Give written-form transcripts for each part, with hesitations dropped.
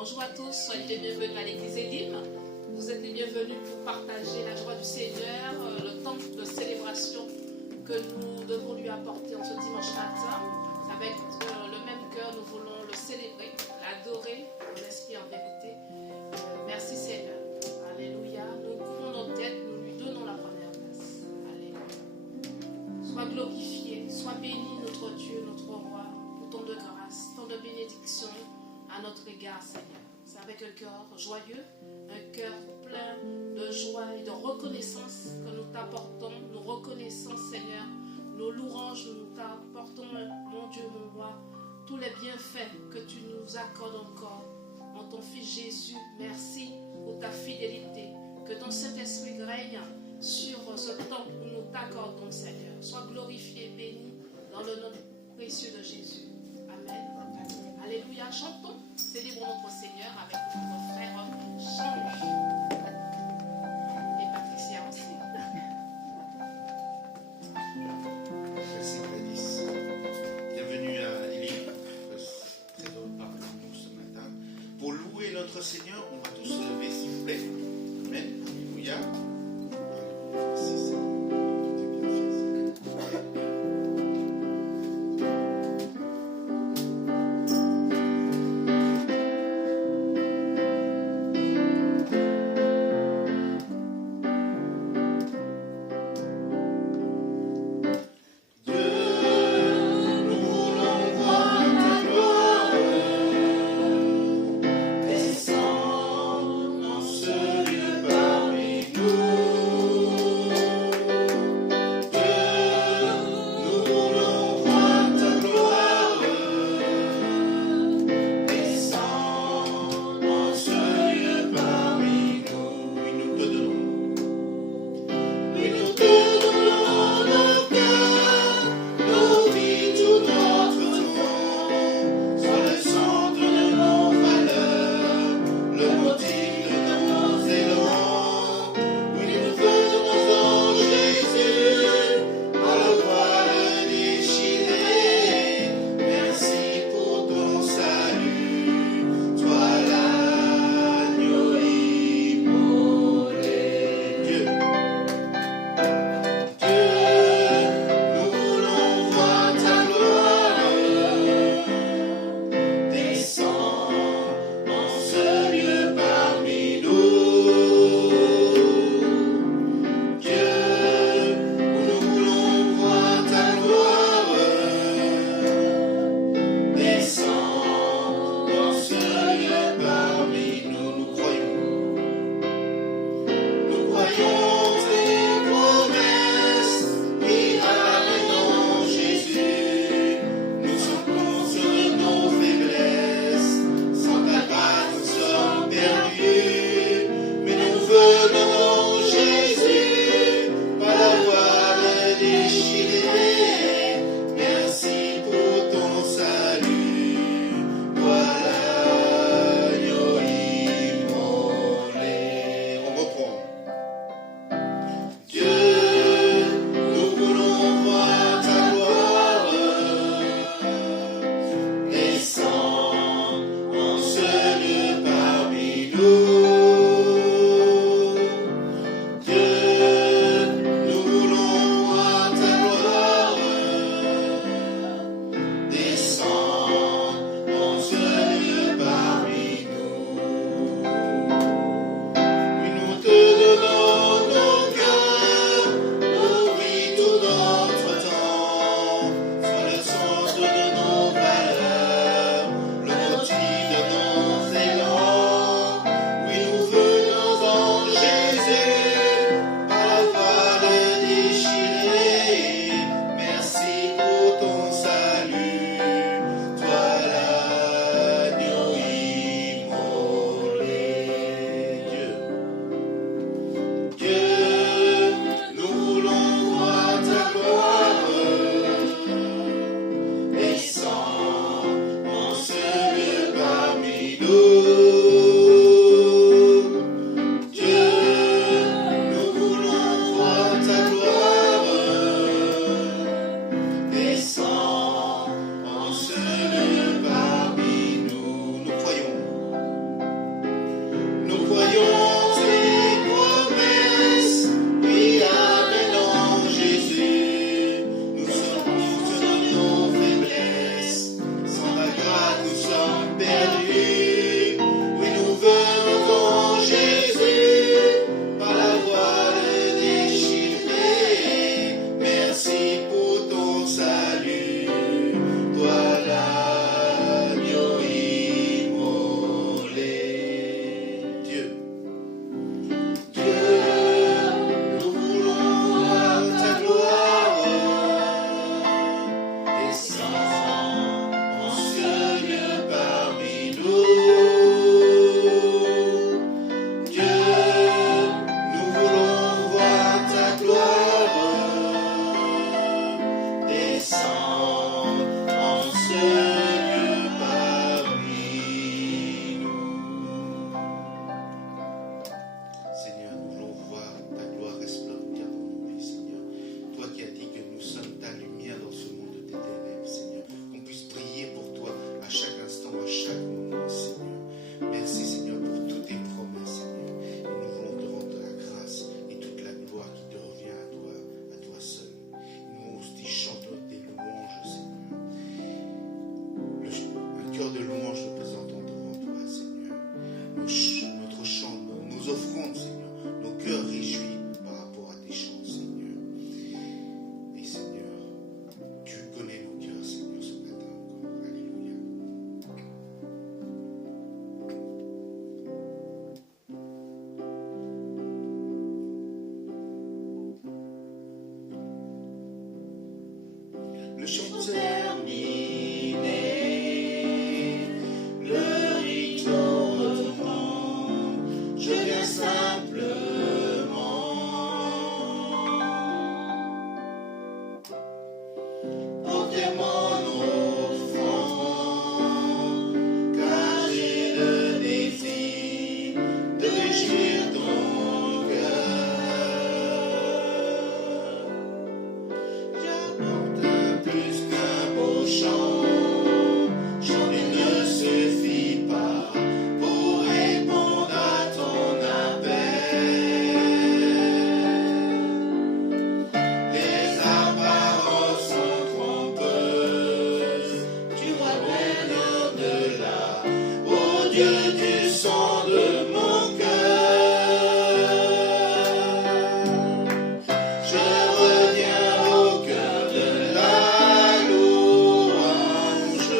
Bonjour à tous, soyez les bienvenus à l'église Elim. Vous êtes les bienvenus pour partager la joie du Seigneur, le temps de célébration que nous devons lui apporter en ce dimanche matin. Avec le même cœur, nous voulons le célébrer, l'adorer en esprit et en vérité. Merci Seigneur. Alléluia. Nous couvrons nos têtes, nous lui donnons la première place. Alléluia. Sois glorifié, sois béni notre Dieu, notre roi, pour ton de grâce, ton de bénédiction à notre égard, Seigneur. C'est avec un cœur joyeux, un cœur plein de joie et de reconnaissance que nous t'apportons. Nous reconnaissons, Seigneur, nos louanges, nous t'apportons, mon Dieu, mon roi, tous les bienfaits que tu nous accordes encore en ton Fils Jésus. Merci pour ta fidélité. Que ton Saint-Esprit règne sur ce temps où nous t'accordons, Seigneur. Sois glorifié, béni dans le nom précieux de Jésus. Amen. Alléluia. Chantons, célébrons notre Seigneur avec notre frère Jean-Luc et Patricia aussi. Merci Gladys. Bienvenue à Elim. Très heureux de parler avec nous ce matin. Pour louer notre Seigneur, on va tous se lever s'il vous plaît. Amen. Alléluia. Merci Seigneur. Nous notre chant, nos offrandes, Seigneur, nos cœurs réjouis par rapport à tes chants, Seigneur. Et Seigneur, tu connais nos cœurs, Seigneur, ce matin encore. Alléluia. Le chant terminé, le rite reprend, je viens simplement porter mon offrande, car j'ai le désir de réjouir ton cœur. J'apporte plus qu'un beau chant, chanter ne suffit pas pour répondre à ton appel. Les apparences sont trompeuses, tu vois bien au-delà, ô Dieu du son de mon cœur. Je reviens au cœur de la louange,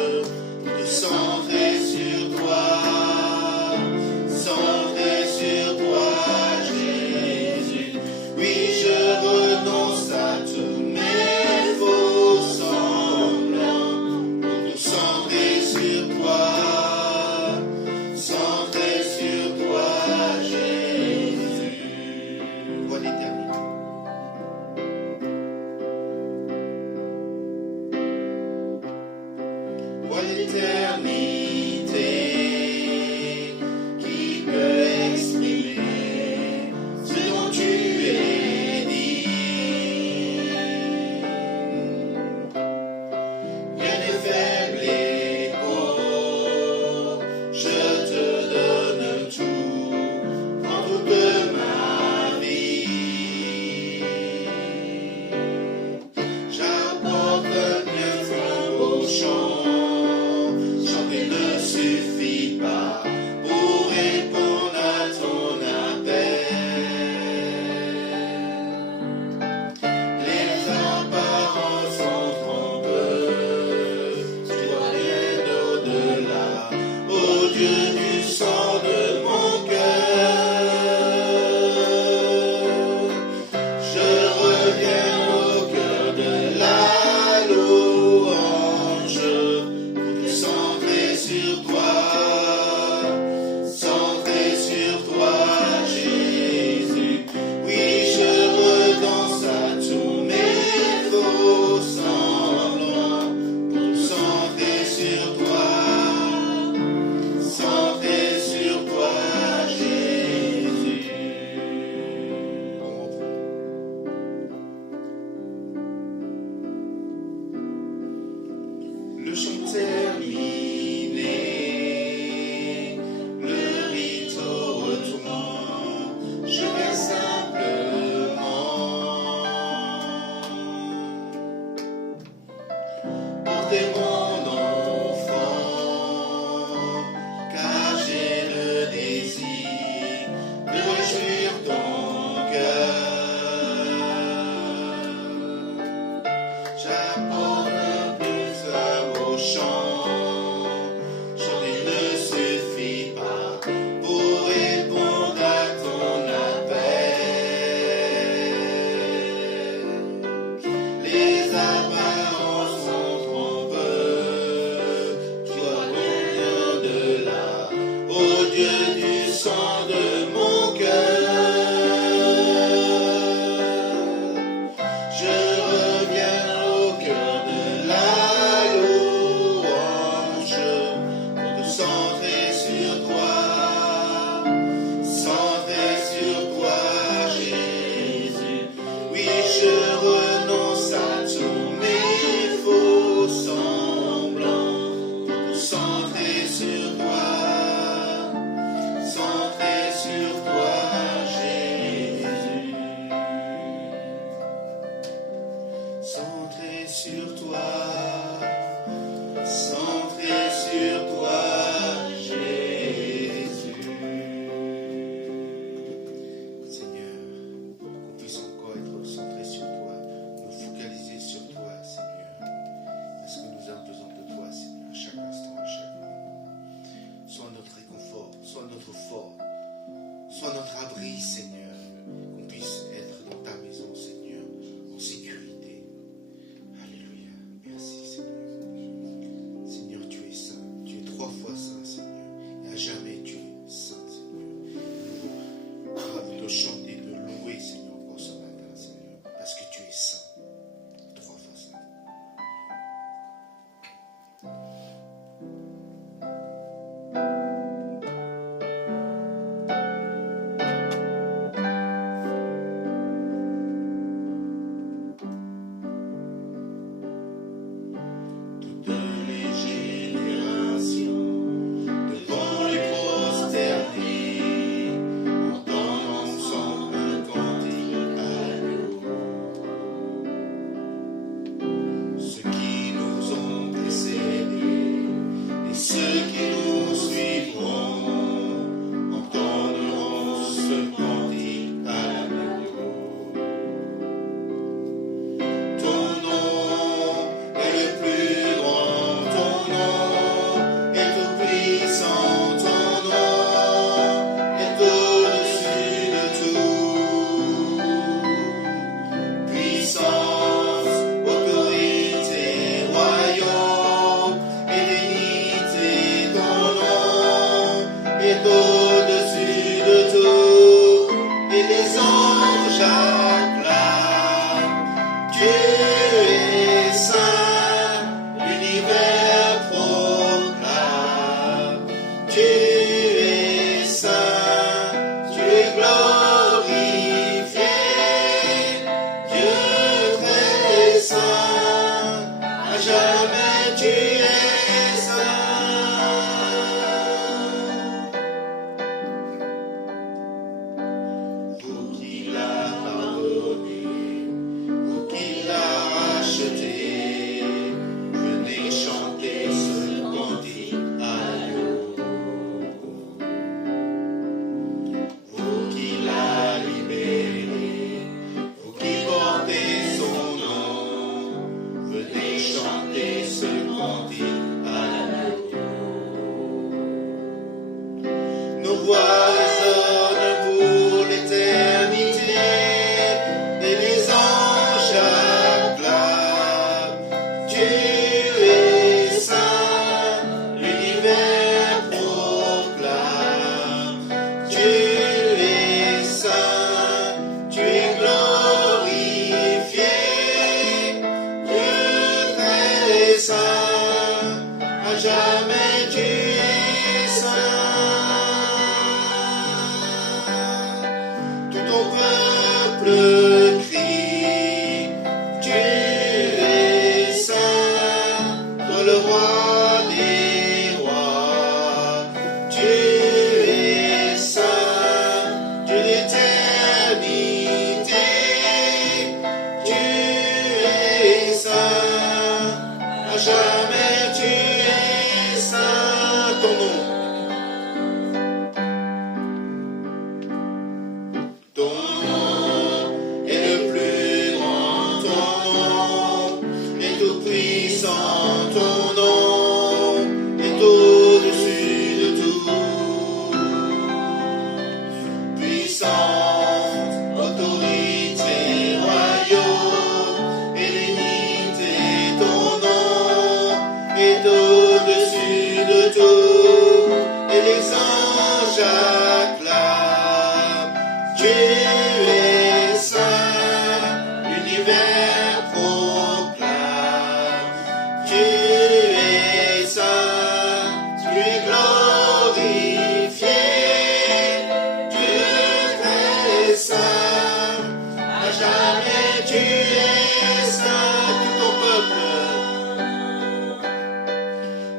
de centrer sur toi, Jésus. Oui, je renonce à tous mes faux semblants pour tout centrer sur toi, Jésus. Voix d'éternité. Voix d'éternité qui peut exprimer ce dont tu es dit. Rien n'est faible écho, je te donne tout, en toute ma vie. J'apporte bien qu'un beau chant, chanter ne suffit pas pour répondre à ton appel. Les apparences sont trompeuses, tu vois bien au-delà, ô Dieu du sang de mon cœur. Je reviens au cœur de la louange, pour te centrer sur toi, Jésus. Oui, je renonce à tous mes faux semblants, pour te centrer sur toi, Jésus. Le chant terminé, le rite retournant, je viens simplement porter mon offrande, car j'ai le désir de réjouir ton cœur. J'apporte plus un beau chant, chanter ne suffit pas pour répondre à ton appel. Les apparences sont trompeuses, tu vois bien au-delà, ô Dieu du sang de mon cœur. Je reviens au cœur de la louange, pour te centrer sur toi, Jésus. Oui, je renonce à tous mes faux semblants, pour te centrer sur toi, notre fort. Sois notre abri, Seigneur, qu'on puisse être dans ta maison, Seigneur, en sécurité. Alléluia. Merci, Seigneur. Seigneur, tu es saint. Tu es 3 fois saint, Seigneur. Et à jamais, tu es saint, Seigneur. Nous avons de chanter, de louer, Seigneur, encore ce matin, Seigneur, parce que tu es saint. 3 fois saint.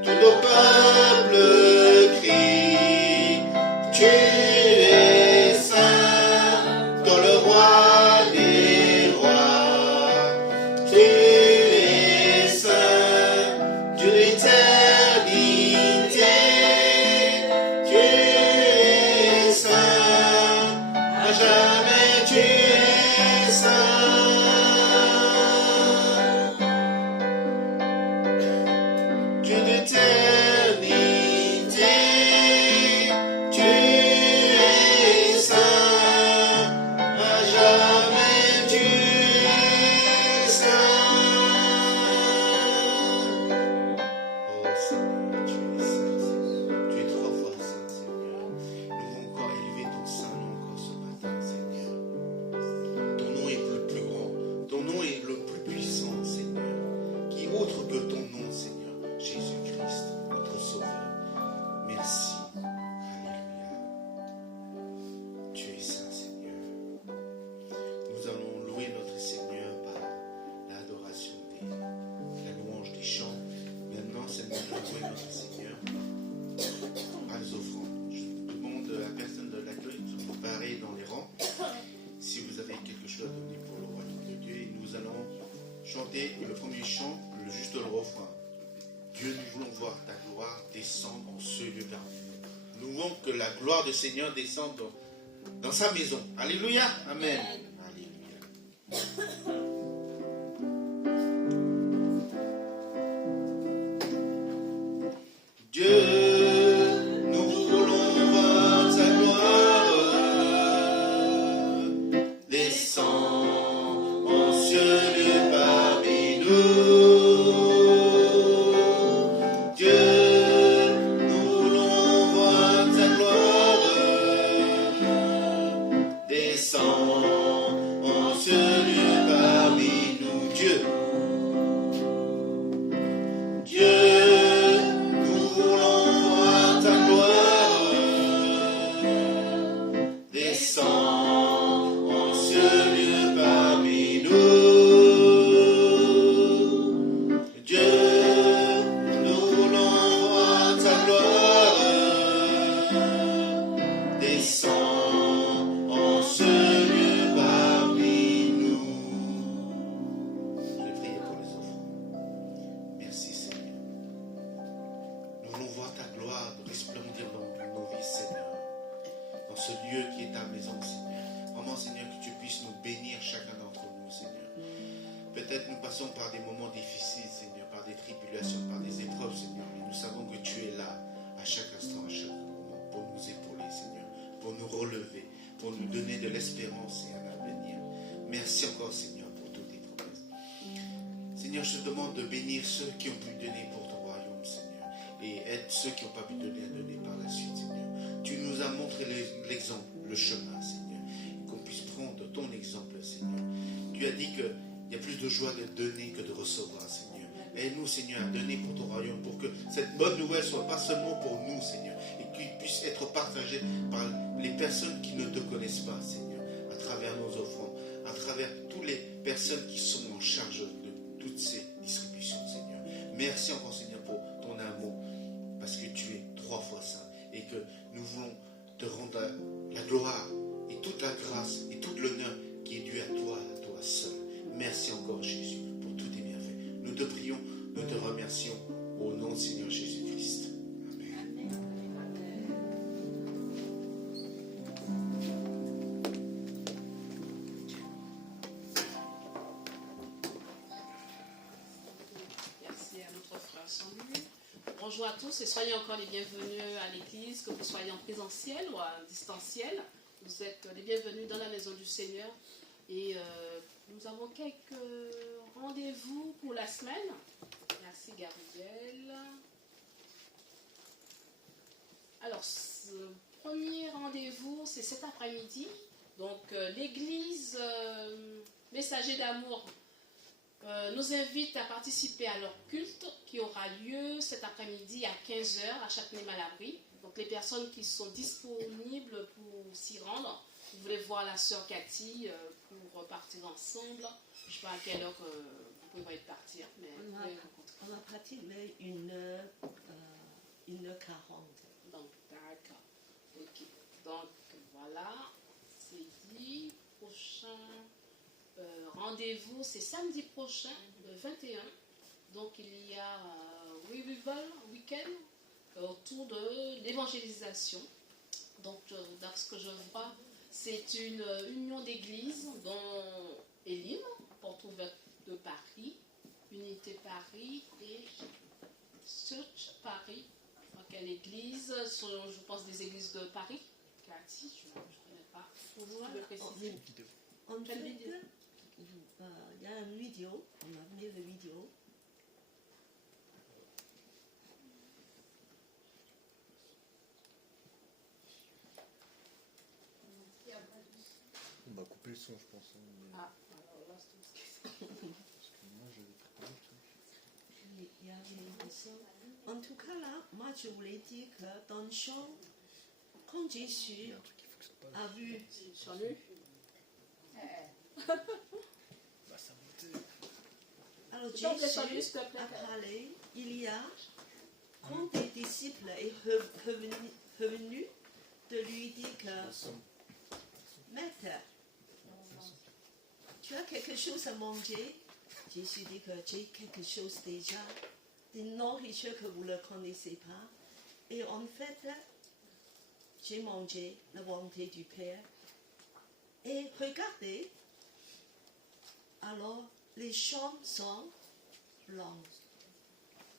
Tout le peuple crie, tu chanter le premier chant, juste le refrain. Dieu, nous voulons voir ta gloire descendre en ce lieu parmi nous. Nous voulons que la gloire du Seigneur descende dans sa maison. Alléluia. Amen. Alléluia. Dieu, nous voulons voir ta gloire descendre en ce lieu parmi nous. Dieu, nous voulons voir ta gloire descendre en ce lieu parmi nous. Dieu, nous voulons voir ta gloire descendre en ce lieu parmi nous. Dieu, nous voulons voir ta gloire descendre en ce lieu parmi nous. Je vais prier pour les enfants. Merci Seigneur. Nous voulons voir ta gloire resplendir dans nos vies, Seigneur. Dans ce lieu qui est ta maison, Seigneur. Vraiment, Seigneur, que tu puisses nous bénir chacun d'entre nous, Seigneur. Peut-être nous passons par des moments difficiles, Seigneur, par des tribulations, par des épreuves, Seigneur. Mais nous savons que tu es là à chaque instant, à chaque moment, pour nous épauler, Seigneur. Pour nous relever, pour nous donner de l'espérance et un avenir. Merci encore, Seigneur, pour toutes tes promesses. Seigneur, je te demande de bénir ceux qui ont pu donner pour ton royaume, Seigneur. Et aide ceux qui n'ont pas pu donner à donner par la suite, Seigneur. Tu nous as montré l'exemple, le chemin, Seigneur. Qu'on puisse prendre ton exemple, Seigneur. Tu as dit qu'il y a plus de joie de donner que de recevoir, Seigneur. Aide-nous, Seigneur, à donner pour ton royaume, pour que cette bonne nouvelle soit pas seulement pour nous, Seigneur, et qu'il puisse être partagé par les personnes qui ne te connaissent pas, Seigneur, à travers nos offrandes, à travers toutes les personnes qui sont en charge de toutes ces distributions, Seigneur. Merci encore, Seigneur, pour ton amour, parce que tu es 3 fois saint, et que nous voulons te rendre la gloire, et toute la grâce, et tout l'honneur qui est dû à toi seul. Merci encore, Jésus, pour tous tes bienfaits. Nous te prions, nous te remercions, au nom du Seigneur Jésus-Christ. Amen. Merci à notre frère Jean-Louis. Bonjour à tous et soyez encore les bienvenus à l'église, que vous soyez en présentiel ou en distanciel. Vous êtes les bienvenus dans la maison du Seigneur. Et nous avons quelques rendez-vous pour la semaine. Merci Gabriel. Alors, ce premier rendez-vous, c'est cet après-midi. Donc, l'église Messager d'amour nous invite à participer à leur culte qui aura lieu cet après-midi à 15h à Châtenay-Malabry. Donc, les personnes qui sont disponibles pour s'y rendre, vous voulez voir la sœur Cathy pour partir ensemble. Je ne sais pas à quelle heure vous pouvez partir, mais on va partir mais 1h40. Donc, d'accord. Ok. Donc, voilà, c'est dit. Prochain rendez-vous, c'est samedi prochain, le 21. Donc, il y a Revival Weekend autour de l'évangélisation. Donc, dans ce que je vois, c'est une union d'églises dont Elim, porte ouverte de Paris, Unité Paris et Church Paris. Donc, l'église, je pense des églises de Paris. Cathy, je ne connais pas. Vous pouvez préciser. En fait, il y a une vidéo, on a mis la vidéo. On va couper le son, je pense. Ah, alors là, c'est tout ce qui est. Parce que moi, j'avais préparé le truc. Il y avait des sons. En tout cas, là, moi, je voulais dire que dans le chant, quand Jésus Il y a un truc qu'il faut que ça passe. a vu Sur lui. Bah, ça montait. Alors S'il te plaît, sur lui, Jésus s'il te plaît. a parlé, il y a, quand des disciples est revenu de lui dire que, Le son. Maître, tu as quelque chose à manger? Jésus dit que j'ai quelque chose déjà, des nourritures que vous ne connaissez pas. Et en fait, j'ai mangé la volonté du Père. Et regardez, alors les champs sont blancs.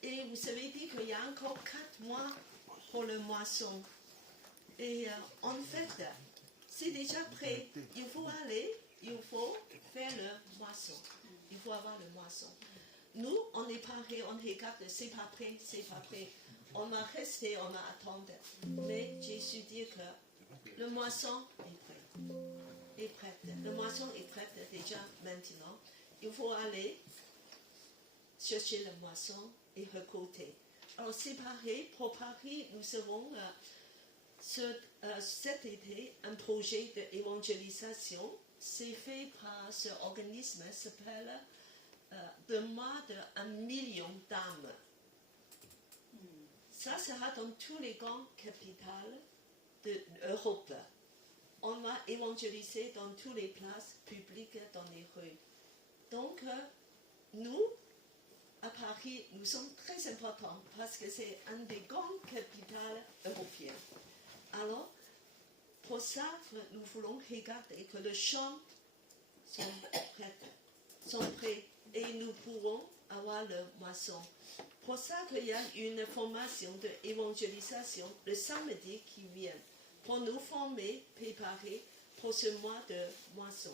Et vous avez dit qu'il y a encore 4 mois pour le moisson. Et en fait, c'est déjà prêt. Il faut aller, il faut faire le moisson. Il faut avoir le moisson. Nous, on est parés, on regarde, c'est pas prêt, c'est pas prêt. On va rester, on va attendre. Mais Jésus dit que le moisson est prêt. Est prête. Le moisson est prête déjà maintenant. Il faut aller chercher le moisson et récolter. Alors c'est pareil, pour Paris, nous avons cet été un projet d'évangélisation. C'est fait par ce organisme qui s'appelle de moins d'1 million d'âmes. Ça sera dans tous les grandes capitales d'Europe. On va évangéliser dans toutes les places publiques, dans les rues. Donc, nous, à Paris, nous sommes très importants parce que c'est une des grandes capitales européennes. Alors, pour ça, nous voulons regarder que les champs sont prêts et nous pourrons avoir le moisson. Pour ça qu'il y a une formation d'évangélisation le samedi qui vient pour nous former, préparer pour ce mois de moisson.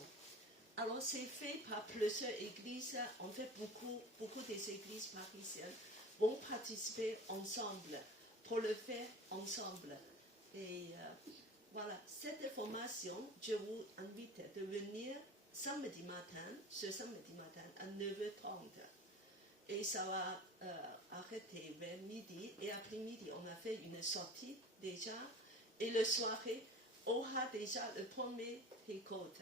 Alors c'est fait par plusieurs églises, en fait beaucoup des églises parisiennes vont participer ensemble pour le faire ensemble. Et voilà, cette formation, je vous invite de venir samedi matin, ce samedi matin à 9h30. Et ça va arrêter vers midi. Et après-midi, on a fait une sortie déjà. Et le soirée, on aura déjà le premier récolte.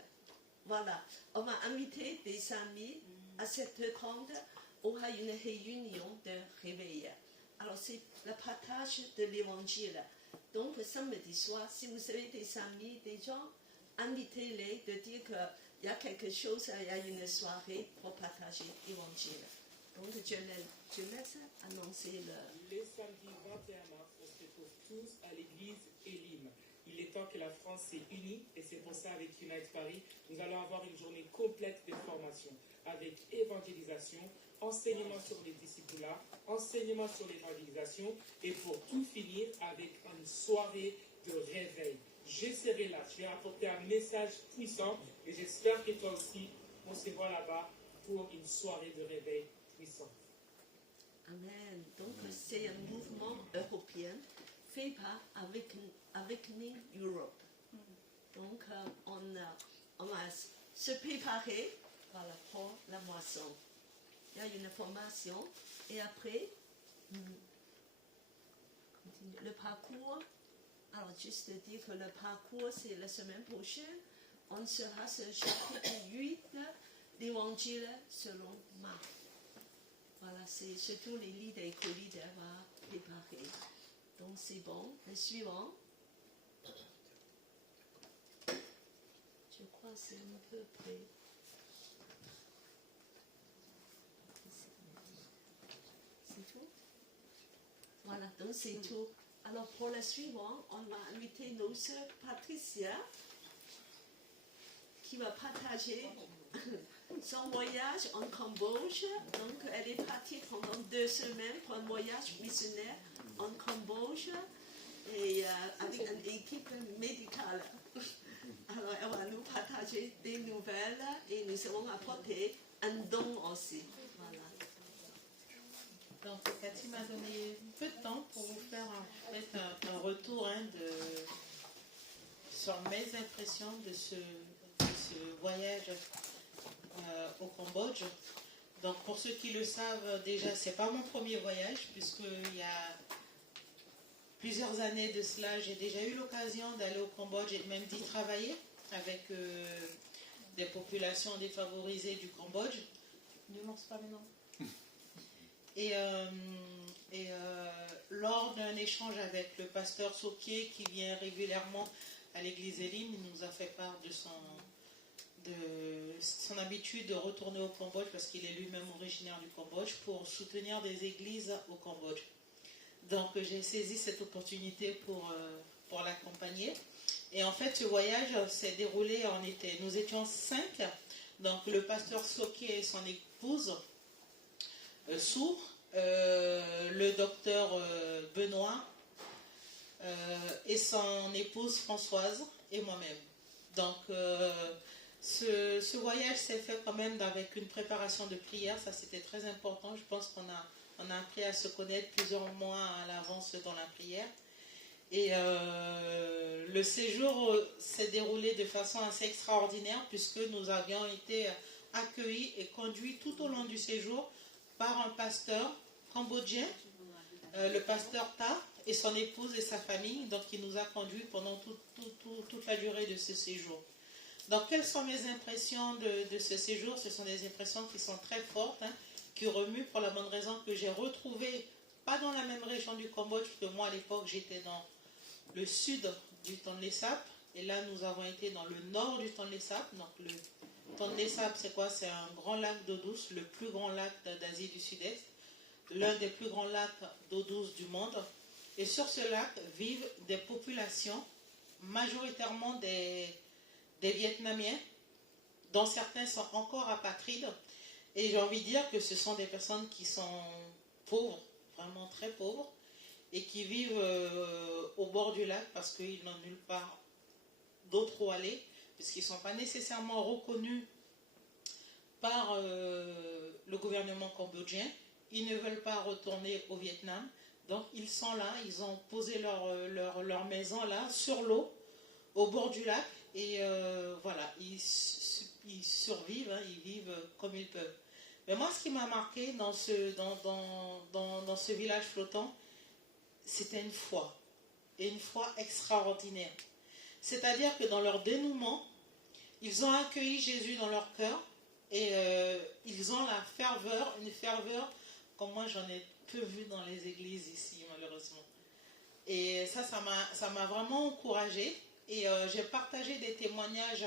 Voilà, on va inviter des amis à 7h30. On aura une réunion de réveil. Alors c'est le partage de l'évangile. Donc samedi soir, si vous avez des amis, des gens, invitez-les de dire qu'il y a quelque chose, il y a une soirée pour partager l'évangile. Donc je laisse annoncer le samedi 21 mars, on se retrouve tous à l'église Elim. Il est temps que la France s'unie et c'est pour ça avec Unite Paris, nous allons avoir une journée complète de formation avec évangélisation, enseignement sur les discipulats, enseignement sur l'évangélisation et pour tout finir avec une soirée de réveil. Je serai là, je vais apporter un message puissant et j'espère que toi aussi, on se voit là-bas pour une soirée de réveil puissant. Amen. Donc c'est un mouvement européen fait par Awakening Europe. Donc on va se préparer pour la moisson. Il y a une formation et après le parcours. Alors juste dire que le parcours c'est la semaine prochaine. On sera sur le chapitre 8 l'évangile selon Marc. Voilà, c'est surtout les leaders et co-leaders à préparer. Donc c'est bon. Le suivant. Je crois que c'est un peu près. C'est tout? Voilà, donc c'est tout. Alors pour le suivant, on va inviter nos sœurs Patricia qui va partager son voyage en Cambodge. Donc elle est partie pendant 2 semaines pour un voyage missionnaire en Cambodge et avec une équipe médicale. Alors elle va nous partager des nouvelles et nous allons apporter un don aussi. Voilà. Donc Cathy m'a donné peu de temps pour vous faire un retour sur mes impressions de ce voyage au Cambodge. Donc pour ceux qui le savent déjà, c'est pas mon premier voyage puisqu'il y a plusieurs années de cela, j'ai déjà eu l'occasion d'aller au Cambodge et même d'y travailler avec des populations défavorisées du Cambodge. Ne lance pas maintenant. Et lors d'un échange avec le pasteur Sokier qui vient régulièrement à l'église Elim, il nous a fait part son habitude de retourner au Cambodge parce qu'il est lui-même originaire du Cambodge pour soutenir des églises au Cambodge. Donc j'ai saisi cette opportunité pour l'accompagner. Et en fait, ce voyage s'est déroulé en été. Nous étions 5, donc le pasteur Soki et son épouse, Sour, le docteur Benoît et son épouse Françoise et moi-même. Donc ce voyage s'est fait quand même avec une préparation de prière, ça c'était très important. Je pense qu'on a appris à se connaître plusieurs mois à l'avance dans la prière. Et le séjour s'est déroulé de façon assez extraordinaire puisque nous avions été accueillis et conduits tout au long du séjour par un pasteur cambodgien, le pasteur Ta, et son épouse et sa famille, donc qui nous a conduits pendant toute la durée de ce séjour. Donc quelles sont mes impressions de ce séjour? Ce sont des impressions qui sont très fortes, qui remuent pour la bonne raison que j'ai retrouvé, pas dans la même région du Cambodge, parce que moi à l'époque j'étais dans le sud du Tonlé Sap, et là nous avons été dans le nord du Tonlé Sap. Donc le Tonlé Sap c'est quoi? C'est un grand lac d'eau douce, le plus grand lac d'Asie du Sud-Est, l'un des plus grands lacs d'eau douce du monde. Et sur ce lac vivent des populations, majoritairement des Vietnamiens, dont certains sont encore apatrides. Et j'ai envie de dire que ce sont des personnes qui sont pauvres, vraiment très pauvres, et qui vivent au bord du lac parce qu'ils n'ont nulle part d'autre où aller, puisqu'ils ne sont pas nécessairement reconnus par le gouvernement cambodgien. Ils ne veulent pas retourner au Vietnam. Donc ils sont là, ils ont posé leur maison là, sur l'eau, au bord du lac, et voilà, ils survivent, ils vivent comme ils peuvent. Mais moi, ce qui m'a marqué dans ce village flottant, c'était une foi, et une foi extraordinaire. C'est-à-dire que dans leur dénouement, ils ont accueilli Jésus dans leur cœur, et ils ont la ferveur, une ferveur comme moi j'en ai peu vu dans les églises ici, malheureusement. Et ça m'a vraiment encouragée. Et j'ai partagé des témoignages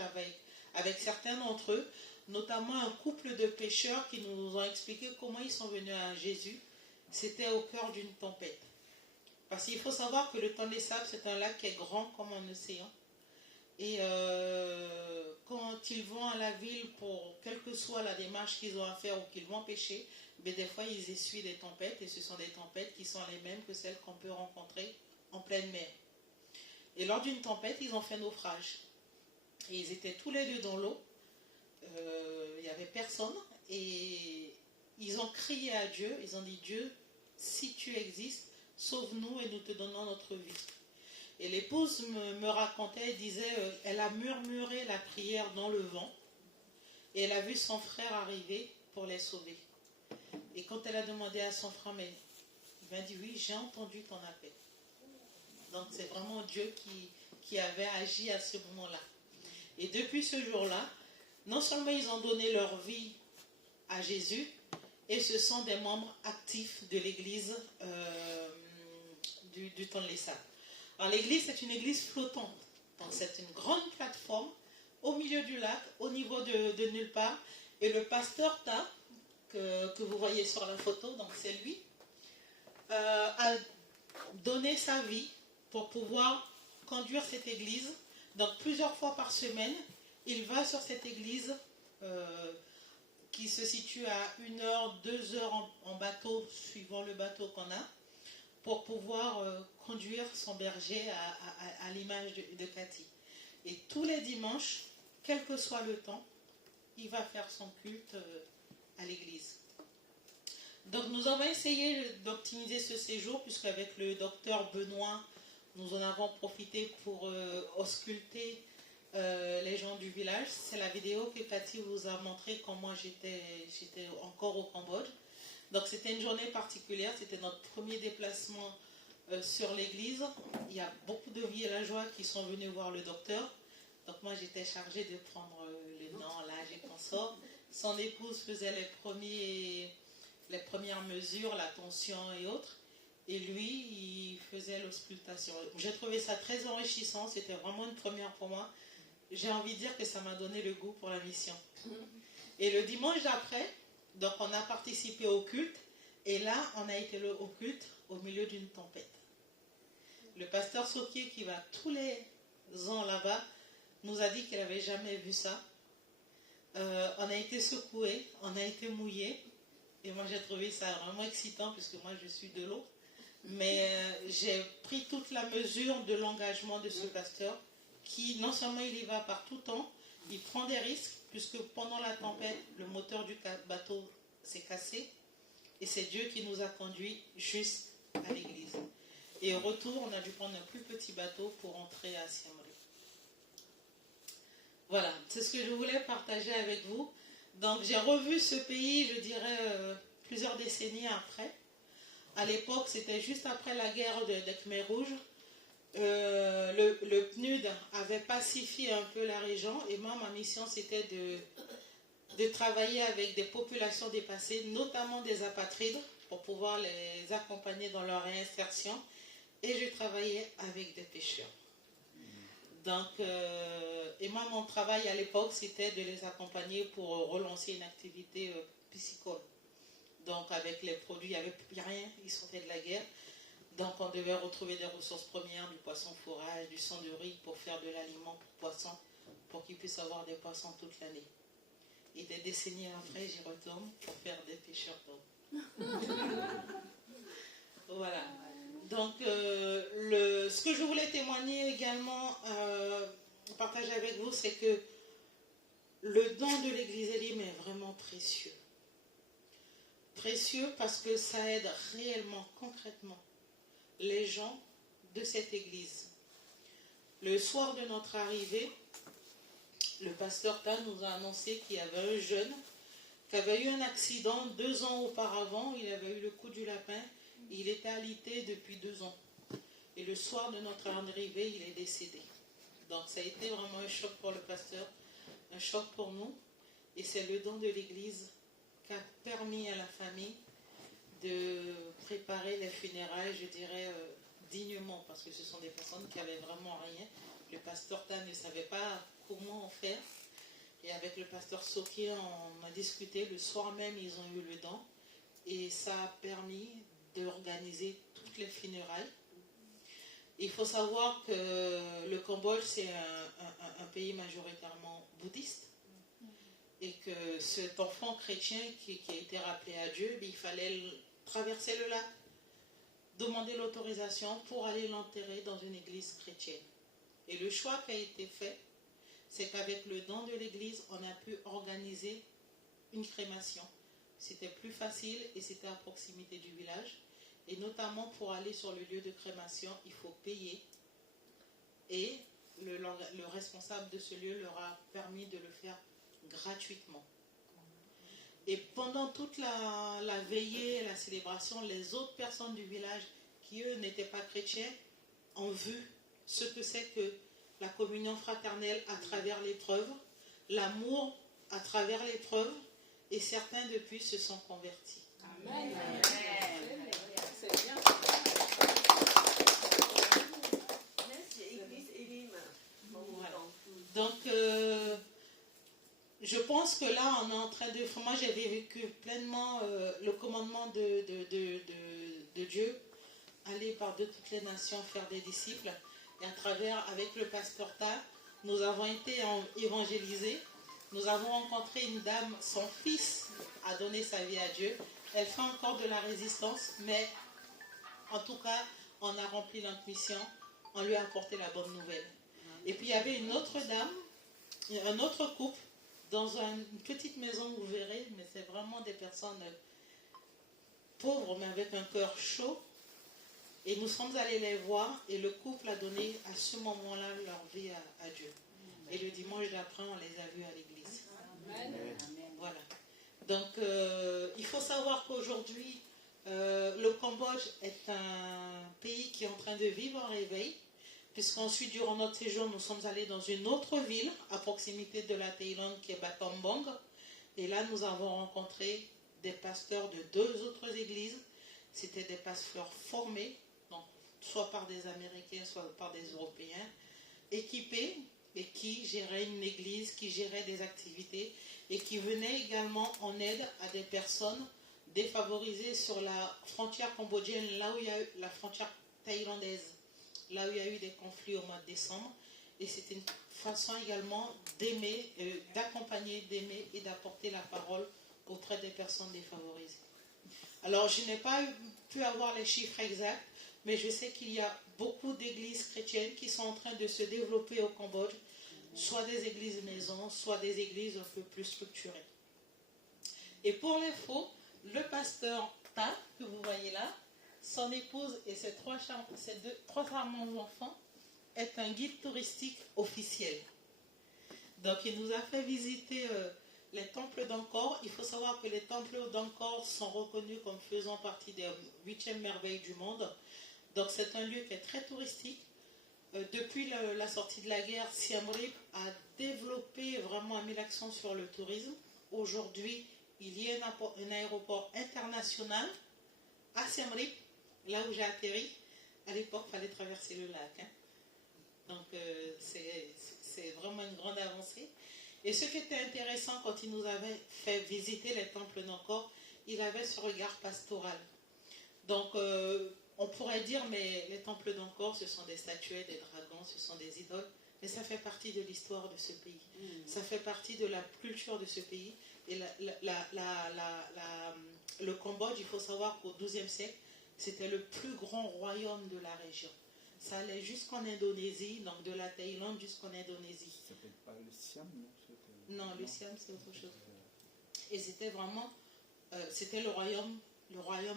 avec certains d'entre eux, notamment un couple de pêcheurs qui nous ont expliqué comment ils sont venus à Jésus. C'était au cœur d'une tempête. Parce qu'il faut savoir que le Tonlé Sap, c'est un lac qui est grand comme un océan. Et quand ils vont à la ville, pour quelle que soit la démarche qu'ils ont à faire ou qu'ils vont pêcher, mais des fois ils essuient des tempêtes, et ce sont des tempêtes qui sont les mêmes que celles qu'on peut rencontrer en pleine mer. Et lors d'une tempête, ils ont fait naufrage. Et ils étaient tous les deux dans l'eau. Il n'y avait personne. Et ils ont crié à Dieu. Ils ont dit, Dieu, si tu existes, sauve-nous et nous te donnons notre vie. Et l'épouse me racontait, disait, elle a murmuré la prière dans le vent. Et elle a vu son frère arriver pour les sauver. Et quand elle a demandé à son frère, mais il m'a dit, oui, j'ai entendu ton appel. Donc c'est vraiment Dieu qui avait agi à ce moment-là. Et depuis ce jour-là, non seulement ils ont donné leur vie à Jésus, et ce sont des membres actifs de l'église du Tonlé Sap. Alors l'église, c'est une église flottante. Donc c'est une grande plateforme au milieu du lac, au niveau de nulle part. Et le pasteur Ta, que vous voyez sur la photo, donc c'est lui, a donné sa vie pour pouvoir conduire cette église. Donc plusieurs fois par semaine, il va sur cette église qui se situe à 1 heure, 2 heures en bateau, suivant le bateau qu'on a, pour pouvoir conduire son berger à l'image de Cathy. Et tous les dimanches, quel que soit le temps, il va faire son culte à l'église. Donc nous avons essayé d'optimiser ce séjour, puisqu'avec le docteur Benoît, nous en avons profité pour ausculter les gens du village. C'est la vidéo que Cathy vous a montré quand moi j'étais encore au Cambodge. Donc c'était une journée particulière, c'était notre premier déplacement sur l'église. Il y a beaucoup de villageois qui sont venus voir le docteur. Donc moi j'étais chargée de prendre le nom, l'âge et consort. Son épouse faisait les premières mesures, la tension et autres. Et lui, il faisait l'auscultation. J'ai trouvé ça très enrichissant, c'était vraiment une première pour moi. j'ai envie de dire que ça m'a donné le goût pour la mission. Et le dimanche d'après, donc on a participé au culte, et là, on a été au culte au milieu d'une tempête. Le pasteur Sokier, qui va tous les ans là-bas, nous a dit qu'il n'avait jamais vu ça. On a été secoués, on a été mouillés, et moi j'ai trouvé ça vraiment excitant, puisque moi je suis de l'eau. Mais j'ai pris toute la mesure de l'engagement de ce pasteur, qui non seulement il y va par tout temps, il prend des risques, puisque pendant la tempête, le moteur du bateau s'est cassé, et c'est Dieu qui nous a conduits juste à l'église. Et au retour, on a dû prendre un plus petit bateau pour entrer à Siamri. Voilà, c'est ce que je voulais partager avec vous. Donc j'ai revu ce pays, je dirais, plusieurs décennies après. À l'époque, c'était juste après la guerre de Khmer Rouge. Le PNUD avait pacifié un peu la région, et moi, ma mission, c'était de travailler avec des populations dépassées, notamment des apatrides, pour pouvoir les accompagner dans leur réinsertion. Et je travaillais avec des pêcheurs. Donc, et moi, mon travail à l'époque, c'était de les accompagner pour relancer une activité piscicole. Donc, avec les produits, il n'y avait plus rien, ils sortaient de la guerre. Donc, on devait retrouver des ressources premières, du poisson fourrage, du sang de riz pour faire de l'aliment pour poissons, pour qu'ils puissent avoir des poissons toute l'année. Et des décennies après, j'y retourne pour faire des pêcheurs d'eau. Voilà. Donc, ce que je voulais témoigner également, partager avec vous, c'est que le don de l'Église Elim est vraiment précieux. Précieux parce que ça aide réellement, concrètement, les gens de cette Église. Le soir de notre arrivée, le pasteur Tan nous a annoncé qu'il y avait un jeune qui avait eu un accident 2 ans auparavant. Il avait eu le coup du lapin. Il était alité depuis 2 ans. Et le soir de notre arrivée, il est décédé. Donc ça a été vraiment un choc pour le pasteur, un choc pour nous. Et c'est le don de l'Église qui a permis à la famille de préparer les funérailles, je dirais, dignement, parce que ce sont des personnes qui n'avaient vraiment rien. Le pasteur Tan ne savait pas comment en faire. Et avec le pasteur Sokier, on a discuté. Le soir même, ils ont eu le don. Et ça a permis d'organiser toutes les funérailles. Il faut savoir que le Cambodge, c'est un pays majoritairement bouddhiste. Et que cet enfant chrétien qui a été rappelé à Dieu, il fallait traverser le lac, demander l'autorisation pour aller l'enterrer dans une église chrétienne. Et le choix qui a été fait, c'est qu'avec le don de l'église, on a pu organiser une crémation. C'était plus facile et c'était à proximité du village. Et notamment pour aller sur le lieu de crémation, il faut payer. Et le responsable de ce lieu leur a permis de le faire gratuitement. Et pendant toute la veillée, la célébration, les autres personnes du village qui, eux, n'étaient pas chrétiens, ont vu ce que c'est que la communion fraternelle à travers l'épreuve, l'amour à travers l'épreuve, et certains depuis se sont convertis. Amen. C'est bien. Merci, Église Elim. Voilà. Donc, je pense que là, on est en train de... Moi, j'avais vécu pleinement le commandement de Dieu, aller par de toutes les nations, faire des disciples. Et à travers, avec le pasteur Ta, nous avons été évangélisés. Nous avons rencontré une dame, son fils a donné sa vie à Dieu. Elle fait encore de la résistance, mais en tout cas, on a rempli notre mission, on lui a apporté la bonne nouvelle. Et puis il y avait une autre dame, un autre couple, dans une petite maison, vous verrez, mais c'est vraiment des personnes pauvres, mais avec un cœur chaud. Et nous sommes allés les voir, et le couple a donné à ce moment-là leur vie à Dieu. Et le dimanche d'après, on les a vus à l'église. Amen. Voilà. Donc, il faut savoir qu'aujourd'hui, le Cambodge est un pays qui est en train de vivre un réveil, puisqu'ensuite, durant notre séjour, nous sommes allés dans une autre ville, à proximité de la Thaïlande, qui est Battambang. Et là, nous avons rencontré des pasteurs de 2 autres églises. C'était des pasteurs formés, donc, soit par des Américains, soit par des Européens, équipés, et qui gérait une église, qui gérait des activités et qui venait également en aide à des personnes défavorisées sur la frontière cambodgienne, là où il y a eu la frontière thaïlandaise, là où il y a eu des conflits au mois de décembre. Et c'était une façon également d'aimer, d'accompagner, d'aimer et d'apporter la parole auprès des personnes défavorisées. Alors, je n'ai pas pu avoir les chiffres exacts, mais je sais qu'il y a beaucoup d'églises chrétiennes qui sont en train de se développer au Cambodge, soit des églises maisons, soit des églises un peu plus structurées. Et pour l'info, le pasteur Ta, que vous voyez là, son épouse et ses trois charmants enfants, est un guide touristique officiel. Donc il nous a fait visiter les temples d'Angkor. Il faut savoir que les temples d'Angkor sont reconnus comme faisant partie des 8e merveilles du monde. Donc c'est un lieu qui est très touristique. Depuis la sortie de la guerre, Siem Reap a développé, vraiment, a mis l'accent sur le tourisme. Aujourd'hui, il y a un aéroport international à Siem Reap, là où j'ai atterri. À l'époque, il fallait traverser le lac. Hein. Donc c'est vraiment une grande avancée. Et ce qui était intéressant quand il nous avait fait visiter les temples d'Angkor, il avait ce regard pastoral. Donc on pourrait dire, mais les temples d'Angkor, ce sont des statuettes, des dragons, ce sont des idoles, mais ça fait partie de l'histoire de ce pays. Ça fait partie de la culture de ce pays. Et le Cambodge, il faut savoir qu'au XIIe siècle, c'était le plus grand royaume de la région. Ça allait jusqu'en Indonésie, donc de la Thaïlande jusqu'en Indonésie. Ça s'appelle pas le Siam, non? Non, le Siam, c'est autre chose. Et c'était vraiment, c'était le royaume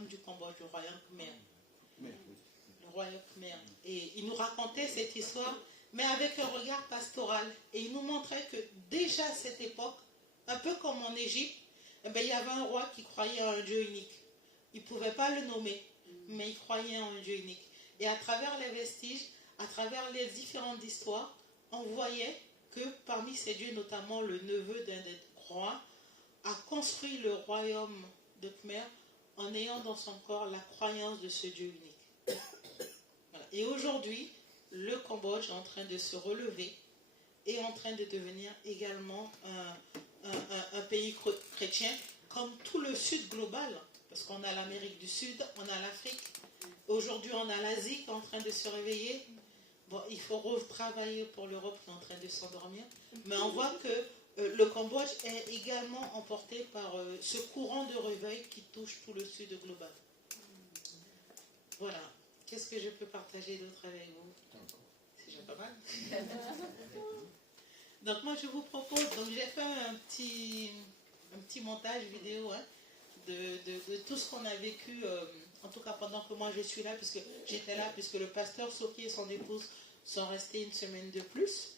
du Cambodge, le royaume Khmer. Le royaume Khmer. Et il nous racontait cette histoire, mais avec un regard pastoral. Et il nous montrait que déjà à cette époque, un peu comme en Égypte, eh bien, il y avait un roi qui croyait en un Dieu unique. Il ne pouvait pas le nommer, mais il croyait en un Dieu unique. Et à travers les vestiges, à travers les différentes histoires, on voyait que parmi ces dieux, notamment le neveu d'un des rois, a construit le royaume de Khmer en ayant dans son corps la croyance de ce Dieu unique. Voilà. Et aujourd'hui, le Cambodge est en train de se relever et en train de devenir également un pays chrétien, comme tout le Sud global, parce qu'on a l'Amérique du Sud, on a l'Afrique. Aujourd'hui, on a l'Asie qui est en train de se réveiller. Bon, il faut retravailler pour l'Europe qui est en train de s'endormir. Mais on voit que le Cambodge est également emporté par ce courant de réveil qui touche tout le Sud global. Voilà. Qu'est-ce que je peux partager d'autre avec vous? C'est déjà pas mal. Donc moi, je vous propose... Donc j'ai fait un petit montage vidéo de tout ce qu'on a vécu... en tout cas pendant que moi je suis là, puisque j'étais là, puisque le pasteur Soki et son épouse sont restés une semaine de plus,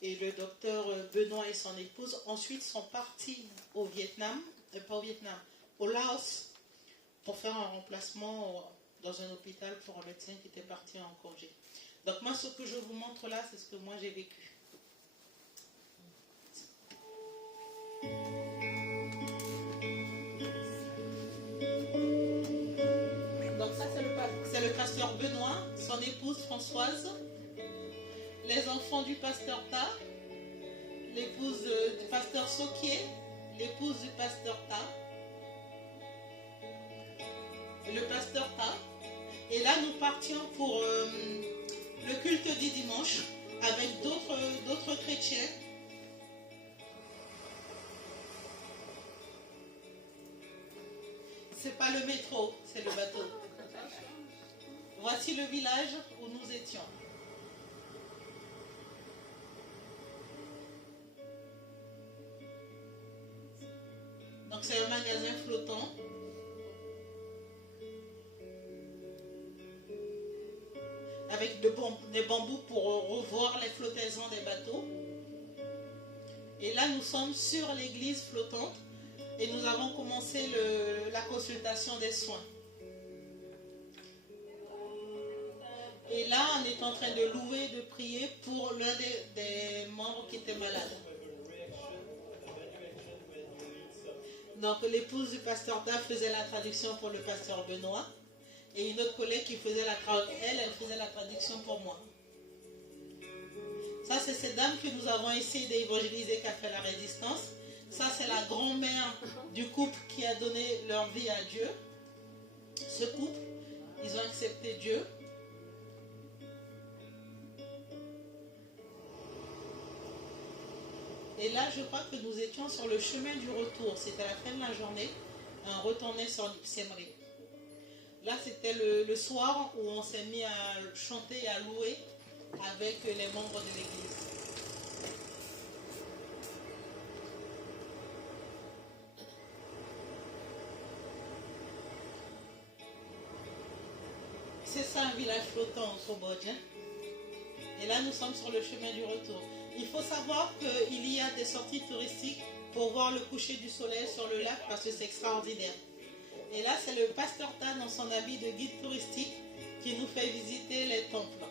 et le docteur Benoît et son épouse ensuite sont partis au Vietnam, pas au Vietnam, au Laos, pour faire un remplacement dans un hôpital pour un médecin qui était parti en congé. Donc moi ce que je vous montre là, c'est ce que moi j'ai vécu. Donc ça c'est le pasteur Benoît, son épouse Françoise, les enfants du pasteur Ta, l'épouse du pasteur Sokié, l'épouse du pasteur Ta, et le pasteur Ta. Et là nous partions pour le culte du dimanche avec d'autres chrétiens. C'est pas le métro, c'est le bateau. Voici le village où nous étions. Donc c'est un magasin flottant. Avec des bambous pour revoir les flottaisons des bateaux. Et là nous sommes sur l'église flottante et nous avons commencé la consultation des soins. Et là, on est en train de louer, de prier pour l'un des membres qui était malade. Donc l'épouse du pasteur Da faisait la traduction pour le pasteur Benoît. Et une autre collègue qui faisait elle faisait la traduction pour moi. Ça, c'est cette dame que nous avons essayé d'évangéliser qui a fait la résistance. Ça, c'est la grand-mère du couple qui a donné leur vie à Dieu. Ce couple, ils ont accepté Dieu. Et là, je crois que nous étions sur le chemin du retour. C'était à la fin de la journée. On retournait sur Siem Reap. Là, c'était le soir où on s'est mis à chanter et à louer avec les membres de l'église. C'est ça un village flottant au Cambodge. Et là, nous sommes sur le chemin du retour. Il faut savoir qu'il y a des sorties touristiques pour voir le coucher du soleil sur le lac parce que c'est extraordinaire. Et là, c'est le pasteur Tan dans son habit de guide touristique qui nous fait visiter les temples.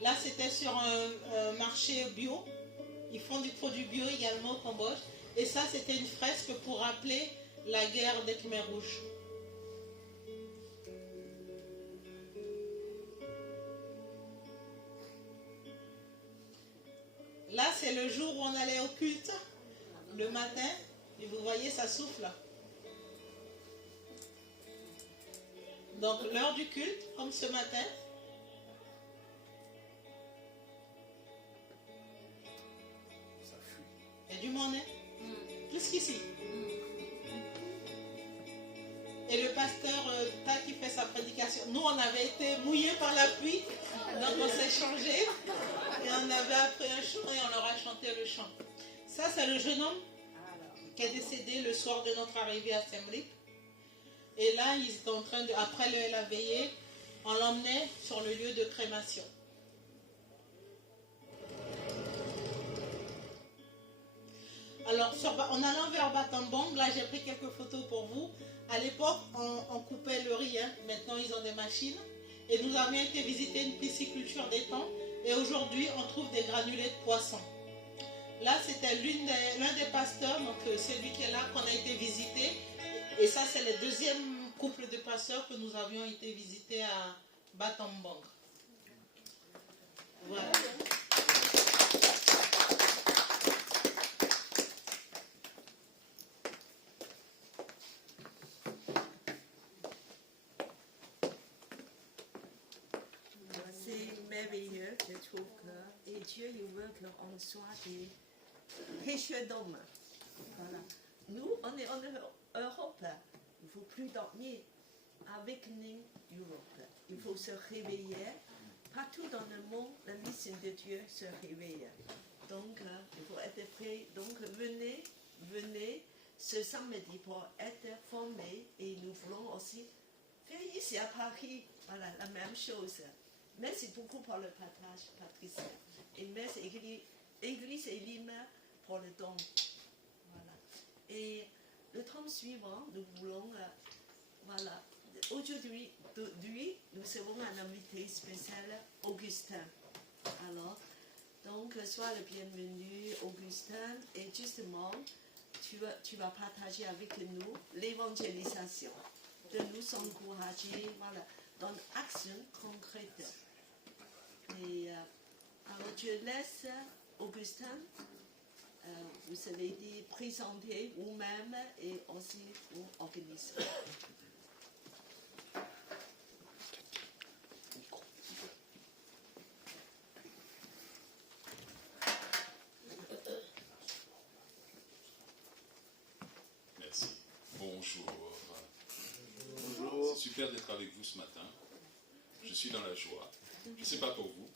Là, c'était sur un marché bio. Ils font du produit bio également au Cambodge. Et ça, c'était une fresque pour rappeler la guerre des Khmers rouges. Là, c'est le jour où on allait au culte, le matin, et vous voyez, ça souffle. Donc, l'heure du culte, comme ce matin. Il y a du monde, hein? Plus qu'ici. Et le pasteur Ta qui fait sa prédication. Nous, on avait été mouillés par la pluie, donc on s'est changé. Et on avait appris un chant et on leur a chanté le chant. Ça, c'est le jeune homme qui est décédé le soir de notre arrivée à Siem Reap. Et là, ils étaient en train de, après la veillée, on l'emmenait sur le lieu de crémation. Alors, en allant vers Battambang, là, j'ai pris quelques photos pour vous. À l'époque, on coupait le riz. Maintenant, ils ont des machines. Et nous avions été visiter une pisciculture d'étang. Et aujourd'hui, on trouve des granulés de poisson. Là, c'était l'un des pasteurs, donc celui qui est là, qu'on a été visité. Et ça, c'est le deuxième couple de pasteurs que nous avions été visiter à Battambang. Voilà. C'est merveilleux, je trouve que et Dieu il veut qu'on soit des pêcheurs d'hommes. Voilà. Nous, on est en Europe. Il ne faut plus dormir. Awakening Europe. Il faut se réveiller. Partout dans le monde, la mission de Dieu se réveille. Donc, il faut être prêt. Donc, venez ce samedi pour être formés. Et nous voulons aussi faire ici à Paris, voilà, la même chose. Merci beaucoup pour le partage, Patricia. Et merci Église et Lima pour le don. Voilà. Et le temps suivant, nous voulons, voilà, aujourd'hui, nous serons un invité spécial, Augustin. Alors, donc, sois le bienvenu, Augustin, et justement, tu vas partager avec nous l'évangélisation, de nous encourager, voilà, dans l'action concrète. Et alors, je laisse Augustin, vous avez dit présenter vous-même et aussi vous organiser. Merci. Bonjour. Bonjour. C'est super d'être avec vous ce matin. Je suis dans la joie. Je ne sais pas pour vous,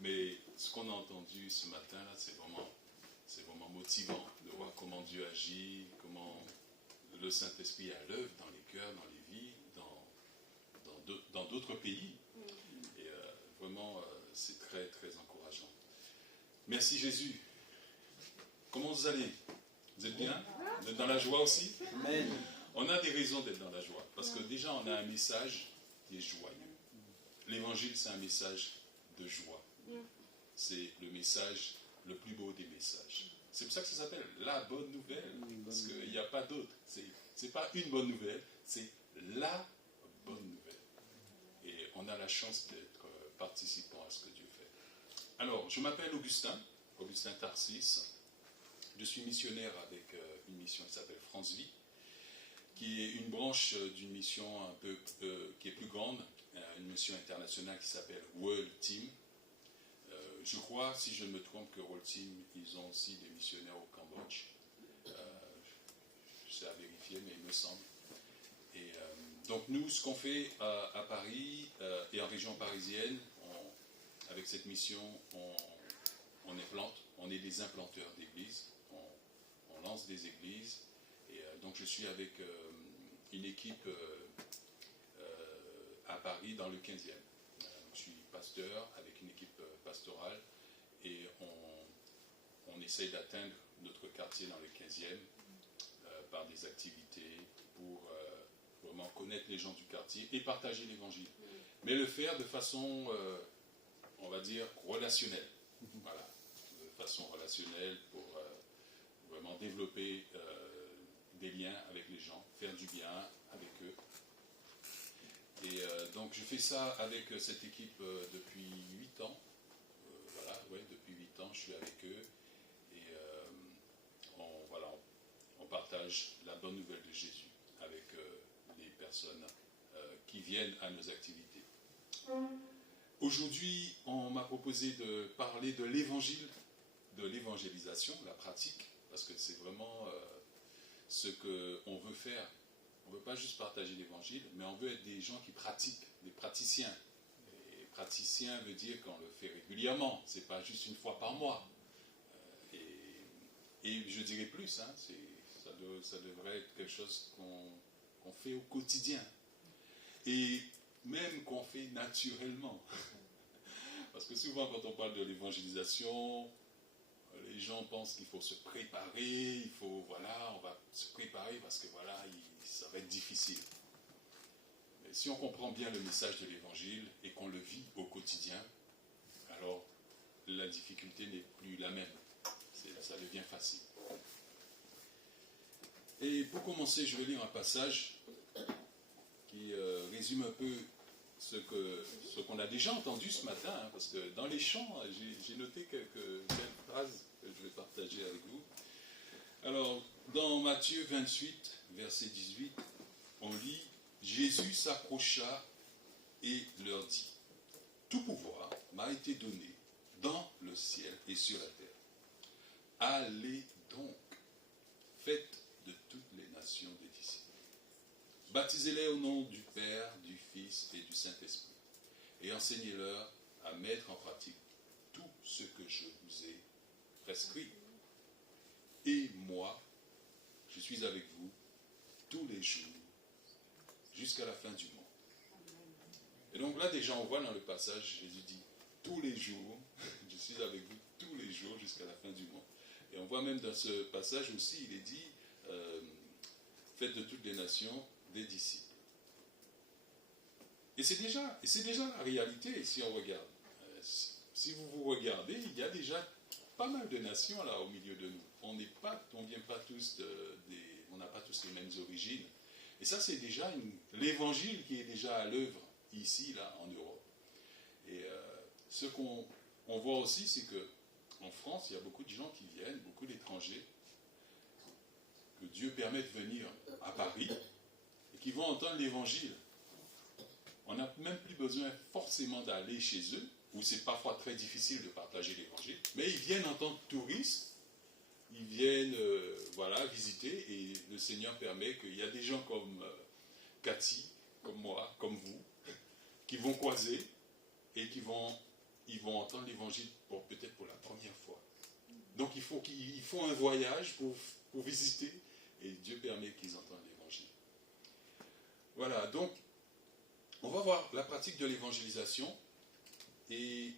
mais ce qu'on a entendu ce matin, là, c'est vraiment motivant de voir comment Dieu agit, comment le Saint-Esprit est à l'œuvre dans les cœurs, dans les vies, dans d'autres pays. Et vraiment, c'est très, très encourageant. Merci Jésus. Comment vous allez? Vous êtes bien? Vous êtes dans la joie aussi? Amen. On a des raisons d'être dans la joie, parce que déjà on a un message qui est joyeux. L'évangile, c'est un message de joie. C'est le message le plus beau des messages. C'est pour ça que ça s'appelle la bonne nouvelle, parce qu'il n'y a pas d'autre. C'est pas une bonne nouvelle, c'est la bonne nouvelle. Et on a la chance d'être participant à ce que Dieu fait. Alors, je m'appelle Augustin Tarsis. Je suis missionnaire avec une mission qui s'appelle France Vie, qui est une branche d'une mission un peu qui est plus grande, une mission internationale qui s'appelle World Team. Je crois, si je ne me trompe, que World Team, ils ont aussi des missionnaires au Cambodge. C'est à vérifier, mais il me semble. Et donc nous, ce qu'on fait à Paris et en région parisienne, avec cette mission, on est des implanteurs d'églises, on lance des églises. Et donc je suis avec une équipe à Paris dans le 15e. Je suis pasteur avec une équipe pastorale et on essaye d'atteindre notre quartier dans le 15e par des activités pour vraiment connaître les gens du quartier et partager l'évangile. Mais le faire de façon, on va dire, relationnelle. Voilà, de façon relationnelle pour vraiment développer des liens avec les gens, faire du bien avec eux. Et donc je fais ça avec cette équipe depuis 8 ans. Voilà, ouais, depuis 8 ans je suis avec eux. Et on partage la bonne nouvelle de Jésus avec les personnes qui viennent à nos activités. Aujourd'hui, on m'a proposé de parler de l'évangile, de l'évangélisation, la pratique, parce que c'est vraiment ce qu'on veut faire. On ne veut pas juste partager l'évangile, mais on veut être des gens qui pratiquent, des praticiens. Et praticien veut dire qu'on le fait régulièrement, ce n'est pas juste une fois par mois. Et je dirais plus, hein, ça devrait être quelque chose qu'on fait au quotidien. Et même qu'on fait naturellement. Parce que souvent, quand on parle de l'évangélisation, les gens pensent qu'il faut se préparer, on va se préparer parce que ça va être difficile. Mais si on comprend bien le message de l'évangile et qu'on le vit au quotidien, alors la difficulté n'est plus la même. Ça devient facile. Et pour commencer, je vais lire un passage qui résume un peu ce qu'on a déjà entendu ce matin, hein, parce que dans les chants, j'ai noté quelques phrases que je vais partager avec vous. Alors, dans Matthieu 28, verset 18, on lit « Jésus s'approcha et leur dit « Tout pouvoir m'a été donné dans le ciel et sur la terre. Allez donc, faites de toutes les nations des disciples. Baptisez-les au nom du Père, du Fils et du Saint-Esprit, et enseignez-leur à mettre en pratique tout ce que je vous ai prescrit. Et moi, je suis avec vous tous les jours, jusqu'à la fin du monde. » Et donc là, déjà, on voit dans le passage, Jésus dit « Tous les jours, je suis avec vous tous les jours, jusqu'à la fin du monde. » Et on voit même dans ce passage aussi, il est dit « Faites de toutes les nations des disciples. » Et c'est déjà la réalité si on regarde. Si vous vous regardez, il y a déjà pas mal de nations là au milieu de nous. On vient pas tous on n'a pas tous les mêmes origines. Et ça, c'est déjà l'évangile qui est déjà à l'œuvre ici, là, en Europe. Et ce qu'on voit aussi, c'est que en France, il y a beaucoup de gens qui viennent, beaucoup d'étrangers, que Dieu permet de venir à Paris et qui vont entendre l'évangile. On n'a même plus besoin forcément d'aller chez eux, où c'est parfois très difficile de partager l'évangile, mais ils viennent en tant que touristes, ils viennent visiter, et le Seigneur permet qu'il y a des gens comme Cathy, comme moi, comme vous, qui vont croiser et ils vont entendre l'évangile peut-être pour la première fois. Donc ils font un voyage pour visiter, et Dieu permet qu'ils entendent l'évangile. Voilà, donc on va voir la pratique de l'évangélisation, et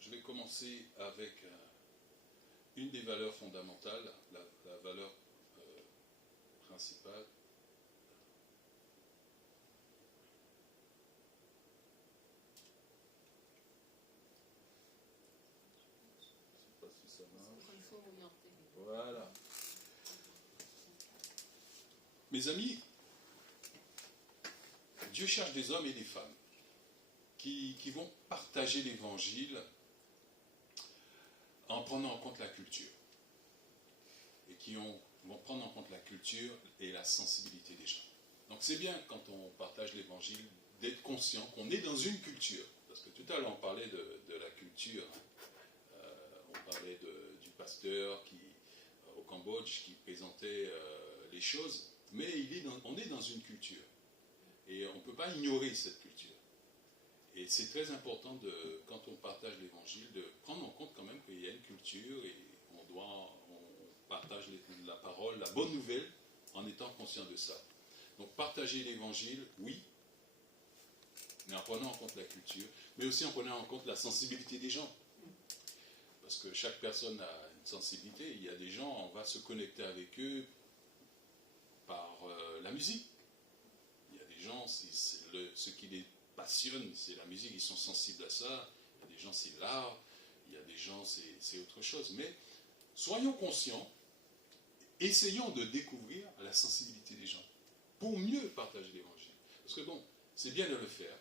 je vais commencer avec une des valeurs fondamentales, la valeur principale. Je ne sais pas si ça marche. Voilà. Mes amis, Dieu cherche des hommes et des femmes qui vont partager l'évangile en prenant en compte la culture. Et qui vont prendre en compte la culture et la sensibilité des gens. Donc c'est bien quand on partage l'évangile d'être conscient qu'on est dans une culture. Parce que tout à l'heure on parlait de la culture. On parlait du pasteur au Cambodge qui présentait les choses. Mais on est dans une culture. Et on ne peut pas ignorer cette culture. Et c'est très important, quand on partage l'évangile, de prendre en compte quand même qu'il y a une culture et on partage la parole, la bonne nouvelle, en étant conscient de ça. Donc partager l'évangile, oui, mais en prenant en compte la culture, mais aussi en prenant en compte la sensibilité des gens. Parce que chaque personne a une sensibilité. Il y a des gens, on va se connecter avec eux par la musique. Il y a des gens, ce qui les passionne, c'est la musique, ils sont sensibles à ça. Il y a des gens, c'est l'art. Il y a des gens, c'est autre chose. Mais soyons conscients, essayons de découvrir la sensibilité des gens pour mieux partager l'évangile. Parce que bon, c'est bien de le faire,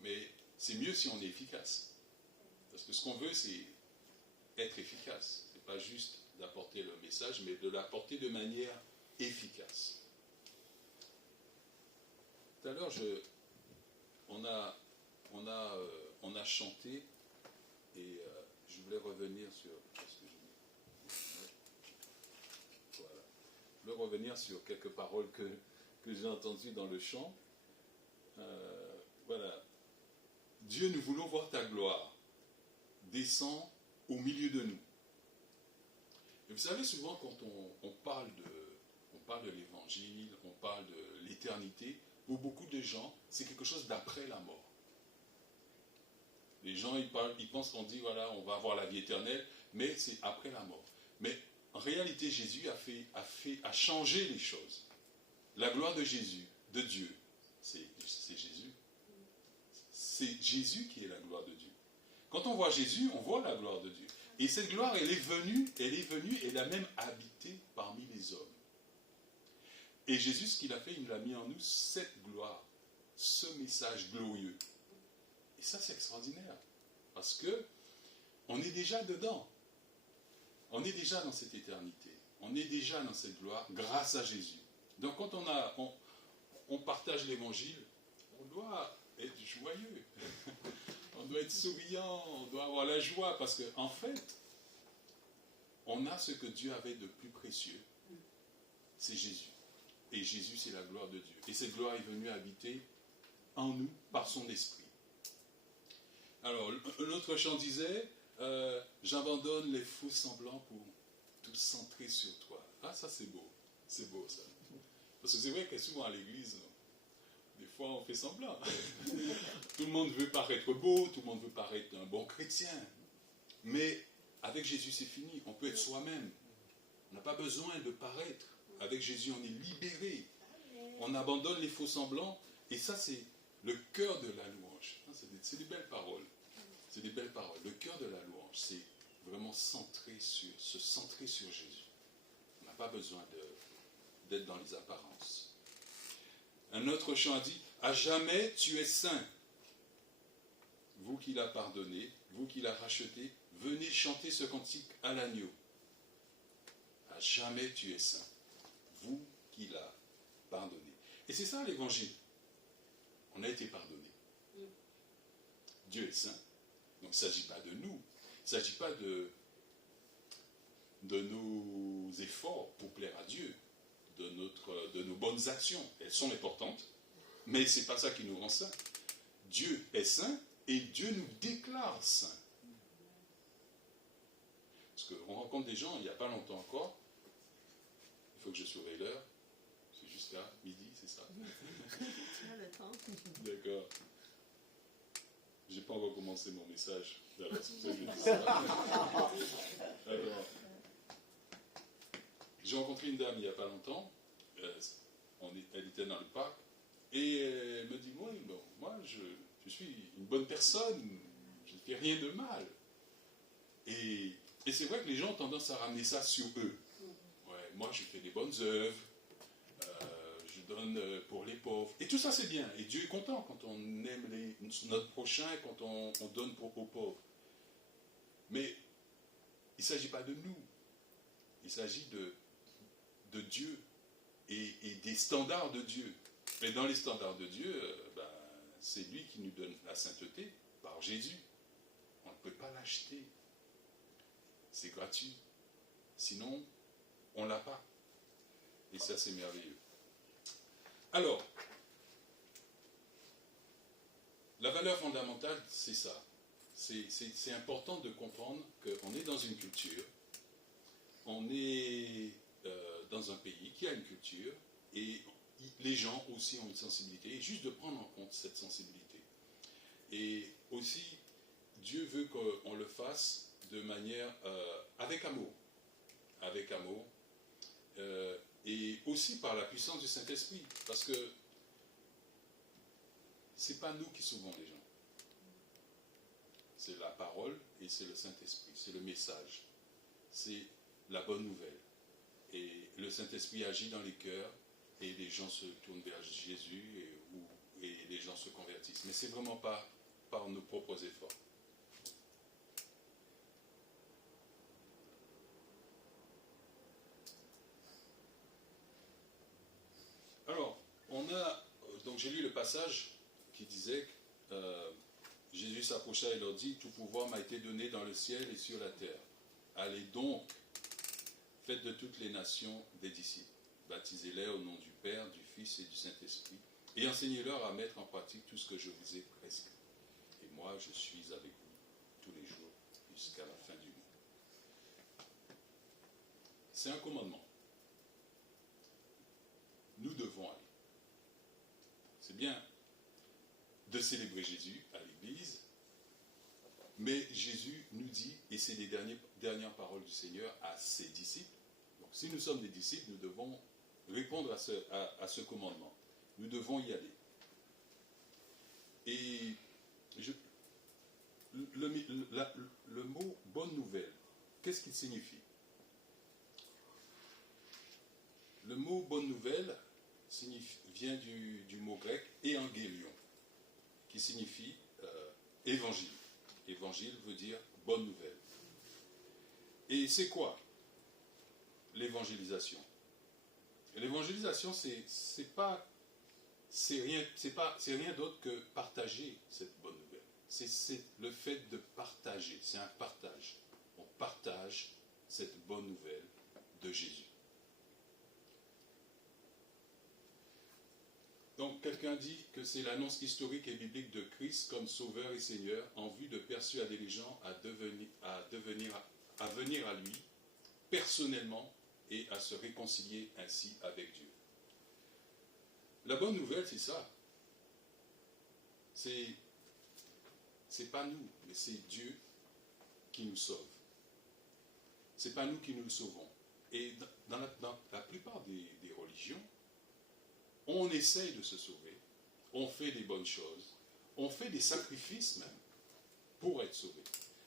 mais c'est mieux si on est efficace. Parce que ce qu'on veut, c'est être efficace. Ce n'est pas juste d'apporter le message, mais de l'apporter de manière efficace. Tout à l'heure, on a chanté et je voulais revenir sur... Voilà. Je voulais revenir sur quelques paroles que j'ai entendues dans le chant. Voilà. Dieu, nous voulons voir ta gloire. Descends au milieu de nous. Et vous savez, souvent, quand on parle de l'évangile, on parle de l'éternité, pour beaucoup de gens, c'est quelque chose d'après la mort. Les gens, ils pensent qu'on dit, voilà, on va avoir la vie éternelle, mais c'est après la mort. Mais en réalité, Jésus a changé les choses. La gloire de Jésus, de Dieu, c'est Jésus. C'est Jésus qui est la gloire de Dieu. Quand on voit Jésus, on voit la gloire de Dieu. Et cette gloire, elle est venue, elle a même habité parmi les hommes. Et Jésus, ce qu'il a fait, il nous a mis en nous cette gloire, ce message glorieux. Et ça, c'est extraordinaire. Parce que on est déjà dedans. On est déjà dans cette éternité. On est déjà dans cette gloire grâce à Jésus. Donc quand on partage l'évangile, on doit être joyeux. On doit être souriant, on doit avoir la joie. Parce qu'en fait, on a ce que Dieu avait de plus précieux. C'est Jésus. Et Jésus, c'est la gloire de Dieu. Et cette gloire est venue habiter en nous par son esprit. Alors, l'autre chant disait, j'abandonne les faux semblants pour tout centrer sur toi. Ah, ça c'est beau. C'est beau ça. Parce que c'est vrai que souvent à l'église, des fois on fait semblant. Tout le monde veut paraître beau, tout le monde veut paraître un bon chrétien. Mais avec Jésus c'est fini. On peut être soi-même. On n'a pas besoin de paraître. Avec Jésus, on est libéré. On abandonne les faux semblants. Et ça, c'est le cœur de la louange. C'est des belles paroles. C'est des belles paroles. Le cœur de la louange, c'est vraiment se centrer sur Jésus. On n'a pas besoin d'être dans les apparences. Un autre chant a dit, « À jamais tu es saint. Vous qui l'avez pardonné, vous qui l'avez racheté, venez chanter ce cantique à l'agneau. À jamais tu es saint. Vous qui l'a pardonné. » Et c'est ça l'évangile. On a été pardonné. Dieu est saint. Donc il ne s'agit pas de nous. Il ne s'agit pas de nos efforts pour plaire à Dieu, de nos bonnes actions. Elles sont importantes, mais ce n'est pas ça qui nous rend saints. Dieu est saint et Dieu nous déclare saints. Parce qu'on rencontre des gens, il n'y a pas longtemps encore, il faut que je surveille l'heure, c'est jusqu'à midi, c'est ça? Tu as le temps. D'accord. Je n'ai pas encore commencé mon message. Alors, c'est pour ça que je dis ça. Alors, j'ai rencontré une dame il n'y a pas longtemps, elle était dans le parc, et elle me dit, moi je suis une bonne personne, je ne fais rien de mal. Et c'est vrai que les gens ont tendance à ramener ça sur eux. Ouais, moi je fais des bonnes œuvres, donne pour les pauvres. Et tout ça, c'est bien. Et Dieu est content quand on aime notre prochain, quand on donne aux pauvres. Mais il ne s'agit pas de nous. Il s'agit de Dieu et des standards de Dieu. Mais dans les standards de Dieu, c'est lui qui nous donne la sainteté par Jésus. On ne peut pas l'acheter. C'est gratuit. Sinon, on ne l'a pas. Et ça, c'est merveilleux. Alors, la valeur fondamentale, c'est ça. C'est important de comprendre qu'on est dans une culture, on est dans un pays qui a une culture, et les gens aussi ont une sensibilité, et juste de prendre en compte cette sensibilité. Et aussi, Dieu veut qu'on le fasse de manière avec amour. Avec amour. Et aussi par la puissance du Saint-Esprit. Parce que ce n'est pas nous qui sauvons les gens. C'est la parole et c'est le Saint-Esprit. C'est le message. C'est la bonne nouvelle. Et le Saint-Esprit agit dans les cœurs et les gens se tournent vers Jésus et les gens se convertissent. Mais ce n'est vraiment pas par nos propres efforts. Alors, donc j'ai lu le passage qui disait que Jésus s'approcha et leur dit, tout pouvoir m'a été donné dans le ciel et sur la terre. Allez donc, faites de toutes les nations des disciples, baptisez-les au nom du Père, du Fils et du Saint-Esprit, et enseignez-leur à mettre en pratique tout ce que je vous ai prescrit. Et moi, je suis avec vous tous les jours jusqu'à la fin du monde. C'est un commandement. Nous devons aller. C'est bien de célébrer Jésus à l'église, mais Jésus nous dit, et c'est les dernières paroles du Seigneur à ses disciples, donc si nous sommes des disciples, nous devons répondre à ce commandement. Nous devons y aller. Et le mot « bonne nouvelle », qu'est-ce qu'il signifie? Le mot « bonne nouvelle » vient du mot grec « évangélion », qui signifie évangile. Évangile veut dire bonne nouvelle. Et c'est quoi l'évangélisation? L'évangélisation, c'est rien d'autre que partager cette bonne nouvelle. C'est le fait de partager, c'est un partage. On partage cette bonne nouvelle de Jésus. Donc, quelqu'un dit que c'est l'annonce historique et biblique de Christ comme Sauveur et Seigneur en vue de persuader les gens à venir à lui personnellement et à se réconcilier ainsi avec Dieu. La bonne nouvelle, c'est ça. C'est pas nous, mais c'est Dieu qui nous sauve. C'est pas nous qui nous sauvons. Et dans la plupart des religions, on essaye de se sauver, on fait des bonnes choses, on fait des sacrifices même pour être sauvé.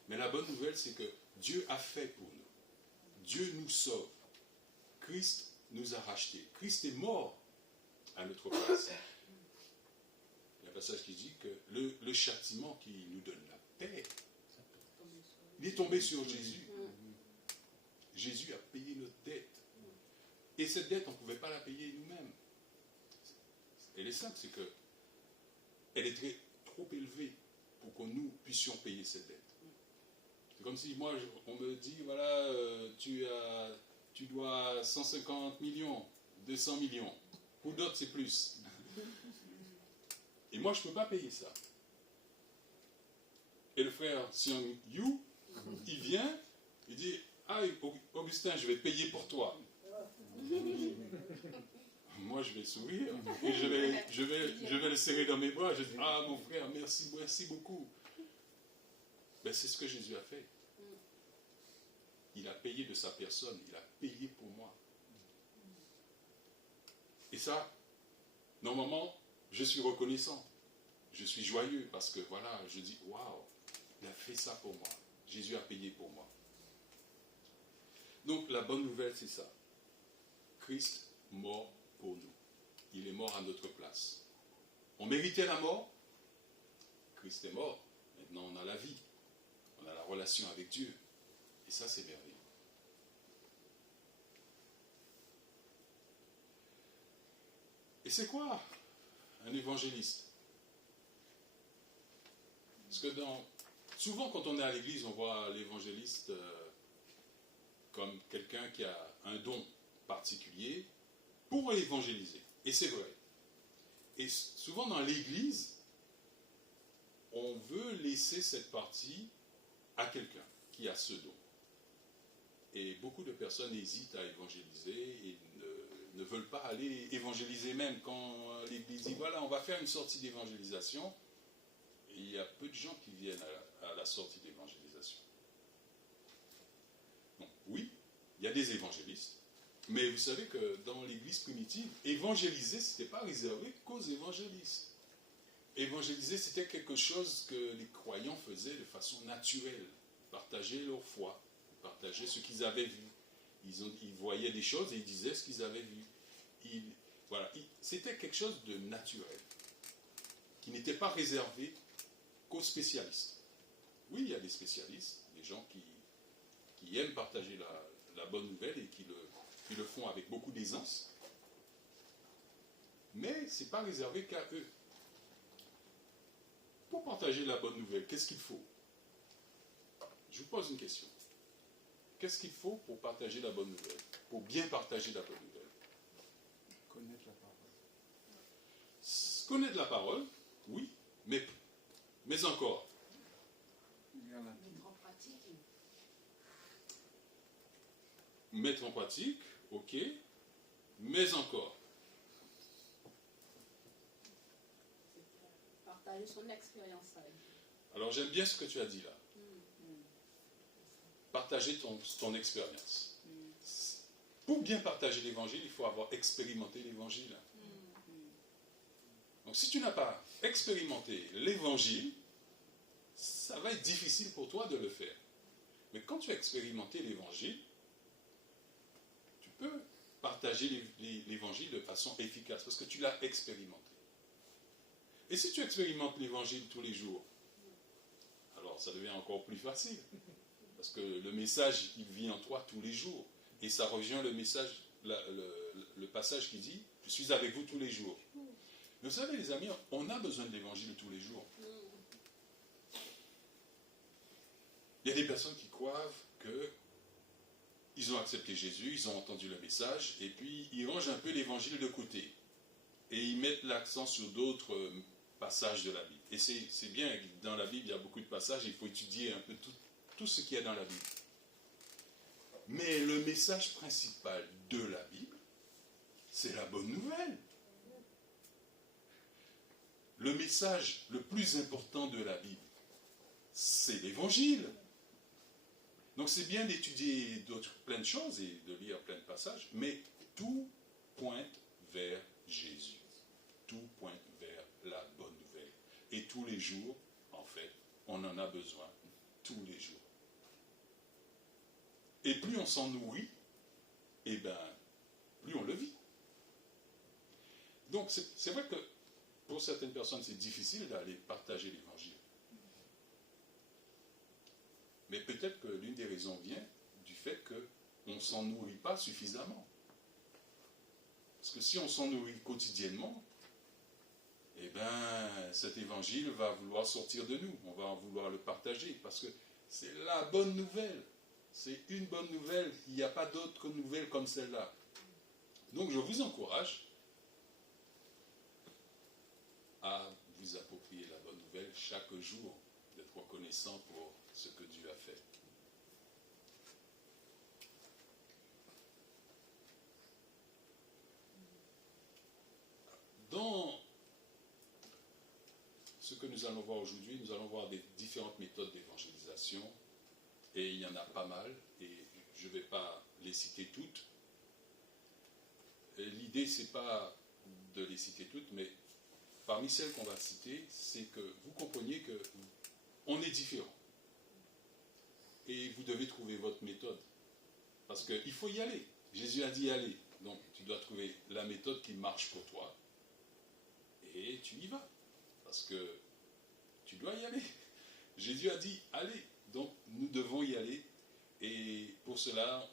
Mais la bonne nouvelle, c'est que Dieu a fait pour nous. Dieu nous sauve. Christ nous a rachetés. Christ est mort à notre place. Il y a un passage qui dit que le châtiment qui nous donne la paix, il est tombé sur Jésus. Jésus a payé notre dette. Et cette dette, on ne pouvait pas la payer nous-mêmes. Elle est simple, c'est qu'elle est trop élevée pour que nous puissions payer cette dette. C'est comme si moi, on me dit, voilà, tu dois 150 millions, 200 millions. Pour d'autres, c'est plus. Et moi, je ne peux pas payer ça. Et le frère Sion Yu, il vient, il dit, ah, Augustin, je vais payer pour toi. Moi, je vais sourire et je vais le serrer dans mes bras. Je dis, ah, mon frère, merci beaucoup. Ben, c'est ce que Jésus a fait. Il a payé de sa personne, il a payé pour moi. Et ça, normalement, je suis reconnaissant. Je suis joyeux parce que, voilà, je dis, waouh, il a fait ça pour moi. Jésus a payé pour moi. Donc, la bonne nouvelle, c'est ça. Christ mort pour nous. il est mort à notre place. On méritait la mort. Christ est mort. Maintenant, on a la vie. On a la relation avec Dieu. Et ça, c'est merveilleux. Et c'est quoi un évangéliste? Parce que souvent, quand on est à l'église, on voit l'évangéliste comme quelqu'un qui a un don particulier pour évangéliser. Et c'est vrai. Et souvent, dans l'église, on veut laisser cette partie à quelqu'un qui a ce don. Et beaucoup de personnes hésitent à évangéliser et ne veulent pas aller évangéliser même quand l'église dit voilà, on va faire une sortie d'évangélisation. Et il y a peu de gens qui viennent à la sortie d'évangélisation. Donc, oui, il y a des évangélistes, mais vous savez que dans l'église primitive, évangéliser, ce n'était pas réservé qu'aux évangélistes. Évangéliser, c'était quelque chose que les croyants faisaient de façon naturelle, partager leur foi, partager ce qu'ils avaient vu. Ils voyaient des choses et ils disaient ce qu'ils avaient vu. C'était quelque chose de naturel, qui n'était pas réservé qu'aux spécialistes. Oui, il y a des spécialistes, des gens qui aiment partager la bonne nouvelle et qui le font avec beaucoup d'aisance. Mais ce n'est pas réservé qu'à eux. Pour partager la bonne nouvelle, qu'est-ce qu'il faut? Je vous pose une question. Qu'est-ce qu'il faut pour partager la bonne nouvelle? Pour bien partager la bonne nouvelle? Connaître la parole. Connaître la parole, oui, mais encore. Mettre en pratique. Mettre en pratique, ok, mais encore. Partager son expérience avec Dieu. Alors j'aime bien ce que tu as dit là. Partager ton expérience. Pour bien partager l'évangile, il faut avoir expérimenté l'évangile. Donc si tu n'as pas expérimenté l'évangile, ça va être difficile pour toi de le faire. Mais quand tu as expérimenté l'évangile, tu peux partager l'évangile de façon efficace parce que tu l'as expérimenté. Et si tu expérimentes l'évangile tous les jours, alors ça devient encore plus facile. Parce que le message, il vit en toi tous les jours. Et ça rejoint le message, le passage qui dit « Je suis avec vous tous les jours ». Mais vous savez, les amis, on a besoin de l'évangile tous les jours. Il y a des personnes qui croient qu'ils ont accepté Jésus, ils ont entendu le message, et puis ils rangent un peu l'évangile de côté. Et ils mettent l'accent sur d'autres passages de la Bible. Et c'est bien, dans la Bible, il y a beaucoup de passages, il faut étudier un peu tout ce qu'il y a dans la Bible. Mais le message principal de la Bible, c'est la bonne nouvelle. Le message le plus important de la Bible, c'est l'évangile. Donc c'est bien d'étudier plein de choses et de lire plein de passages, mais tout pointe vers Jésus. Tout pointe vers la bonne nouvelle. Et tous les jours, en fait, on en a besoin. Tous les jours. Et plus on s'en nourrit, et plus on le vit. Donc c'est vrai que pour certaines personnes, c'est difficile d'aller partager l'évangile. Mais peut-être que l'une des raisons vient du fait qu'on ne s'en nourrit pas suffisamment. Parce que si on s'en nourrit quotidiennement, cet évangile va vouloir sortir de nous. On va vouloir le partager parce que c'est la bonne nouvelle. C'est une bonne nouvelle. Il n'y a pas d'autre nouvelle comme celle-là. Donc je vous encourage à vous approprier la bonne nouvelle chaque jour, d'être reconnaissant pour ce que Dieu a fait. Dans ce que nous allons voir aujourd'hui, nous allons voir des différentes méthodes d'évangélisation, et il y en a pas mal, et je ne vais pas les citer toutes. L'idée, ce n'est pas de les citer toutes, mais parmi celles qu'on va citer, c'est que vous compreniez qu'on est différents. Et vous devez trouver votre méthode. Parce qu'il faut y aller. Jésus a dit aller. Donc tu dois trouver la méthode qui marche pour toi. et tu y vas. Parce que tu dois y aller. Jésus a dit, allez. Donc, nous devons y aller. Et pour cela,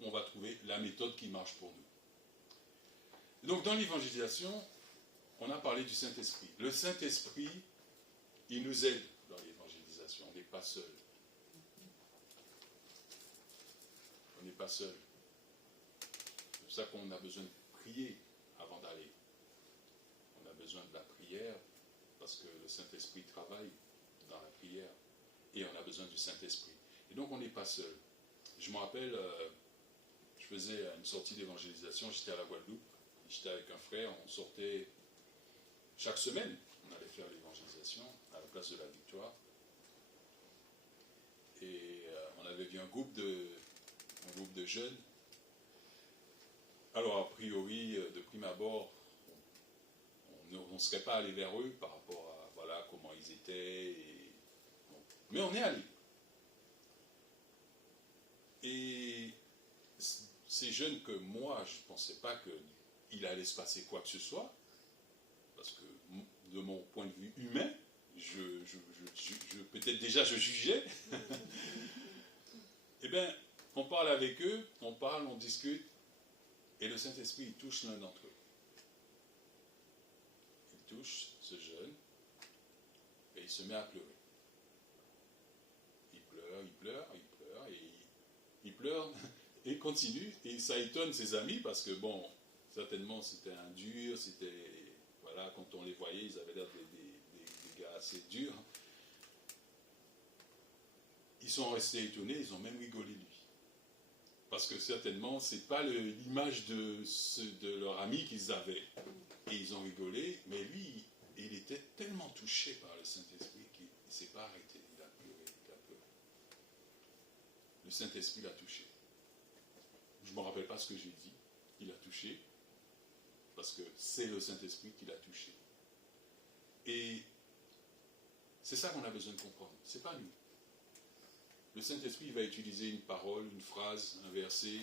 on va trouver la méthode qui marche pour nous. Donc, dans l'évangélisation, on a parlé du Saint-Esprit. Le Saint-Esprit, il nous aide dans l'évangélisation. On n'est pas seul. On n'est pas seul. C'est pour ça qu'on a besoin de prier avant d'aller. On a besoin de la prière parce que le Saint-Esprit travaille dans la prière et on a besoin du Saint-Esprit. Et donc on n'est pas seul. Je me rappelle, je faisais une sortie d'évangélisation, j'étais à la Guadeloupe, j'étais avec un frère, on sortait chaque semaine, on allait faire l'évangélisation à la place de la Victoire. Et on avait vu un groupe de jeunes. Alors, a priori, de prime abord, on ne serait pas allé vers eux par rapport à voilà, comment ils étaient. Bon. Mais on est allé. Et ces jeunes que moi, je ne pensais pas qu'il allait se passer quoi que ce soit, parce que de mon point de vue humain, peut-être déjà je jugeais. Eh bien, on parle avec eux, on parle, on discute, et le Saint-Esprit, il touche l'un d'entre eux. Il touche ce jeune, et il se met à pleurer. Il pleure, et il pleure, et il continue, et ça étonne ses amis, parce que bon, certainement c'était un dur, voilà, quand on les voyait, ils avaient l'air des gars assez durs. Ils sont restés étonnés, ils ont même rigolé de lui. Parce que certainement, ce n'est pas l'image de leur ami qu'ils avaient. Et ils ont rigolé, mais lui, il était tellement touché par le Saint-Esprit qu'il ne s'est pas arrêté. Il a pleuré. Le Saint-Esprit l'a touché. Je ne me rappelle pas ce que j'ai dit. Il a touché, parce que c'est le Saint-Esprit qui l'a touché. Et c'est ça qu'on a besoin de comprendre. Ce n'est pas nous. Le Saint-Esprit va utiliser une parole, une phrase, un verset,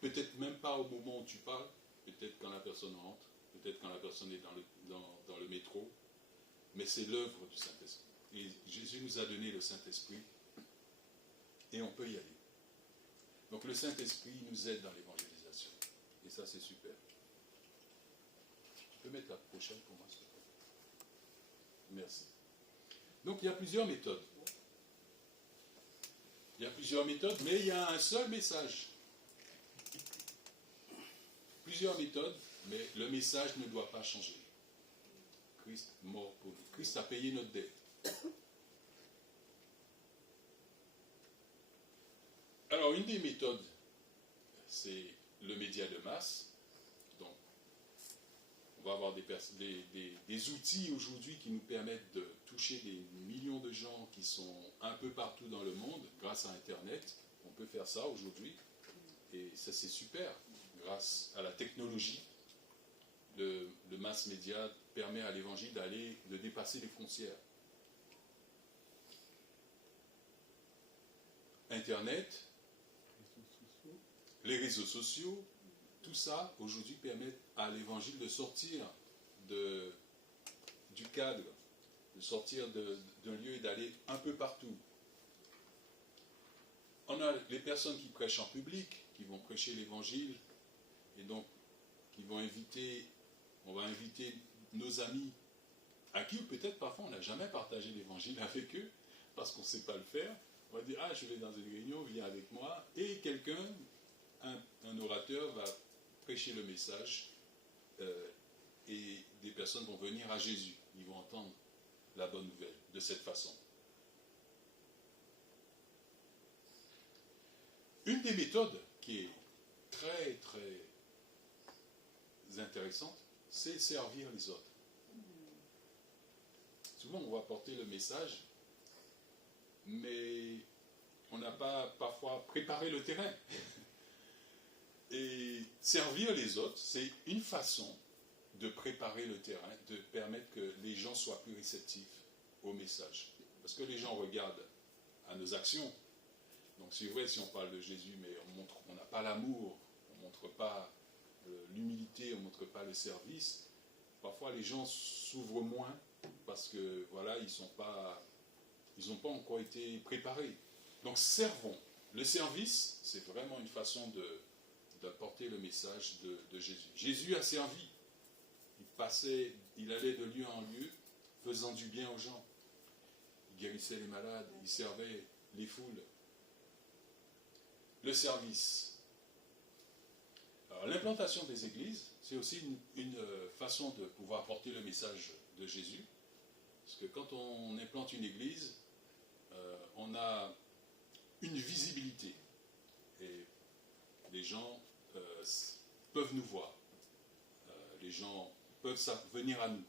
peut-être même pas au moment où tu parles, peut-être quand la personne rentre, peut-être quand la personne est dans le métro, mais c'est l'œuvre du Saint-Esprit. Et Jésus nous a donné le Saint-Esprit et on peut y aller. Donc le Saint-Esprit nous aide dans l'évangélisation. Et ça, c'est super. Tu peux mettre la prochaine pour moi, s'il te plaît. Merci. Donc il y a plusieurs méthodes. Il y a plusieurs méthodes, mais il y a un seul message. Plusieurs méthodes, mais le message ne doit pas changer. Christ mort pour nous. Christ a payé notre dette. Alors, une des méthodes, c'est le média de masse. Donc, on va avoir des outils aujourd'hui qui nous permettent de toucher des millions de gens qui sont un peu partout dans le monde grâce à Internet. On peut faire ça aujourd'hui et ça c'est super. Grâce à la technologie, le mass média permet à l'évangile de dépasser les frontières. Internet, les réseaux sociaux, tout ça aujourd'hui permet à l'évangile de sortir du cadre, de sortir d'un lieu et d'aller un peu partout. On a les personnes qui prêchent en public, qui vont prêcher l'évangile, et donc on va inviter nos amis, à qui peut-être parfois on n'a jamais partagé l'évangile avec eux, parce qu'on ne sait pas le faire. On va dire, je vais dans une réunion, viens avec moi, et quelqu'un, un orateur va prêcher le message, et des personnes vont venir à Jésus. Ils vont entendre la bonne nouvelle de cette façon. Une des méthodes qui est très, très intéressante, c'est servir les autres. Souvent, on va porter le message, mais on n'a pas parfois préparé le terrain. Et servir les autres, c'est une façon de préparer le terrain, de permettre que les gens soient plus réceptifs au message. Parce que les gens regardent à nos actions. Donc c'est vrai si on parle de Jésus, mais on n'a pas l'amour, on ne montre pas l'humilité, on ne montre pas le service, parfois les gens s'ouvrent moins parce que voilà, ils n'ont pas encore été préparés. Donc servons. Le service, c'est vraiment une façon d'apporter le message de Jésus. Jésus a servi. Il allait de lieu en lieu, faisant du bien aux gens. Il guérissait les malades, il servait les foules. Le service. Alors, l'implantation des églises, c'est aussi une façon de pouvoir porter le message de Jésus. Parce que quand on implante une église, on a une visibilité. Et les gens peuvent nous voir. Les gens peuvent venir à nous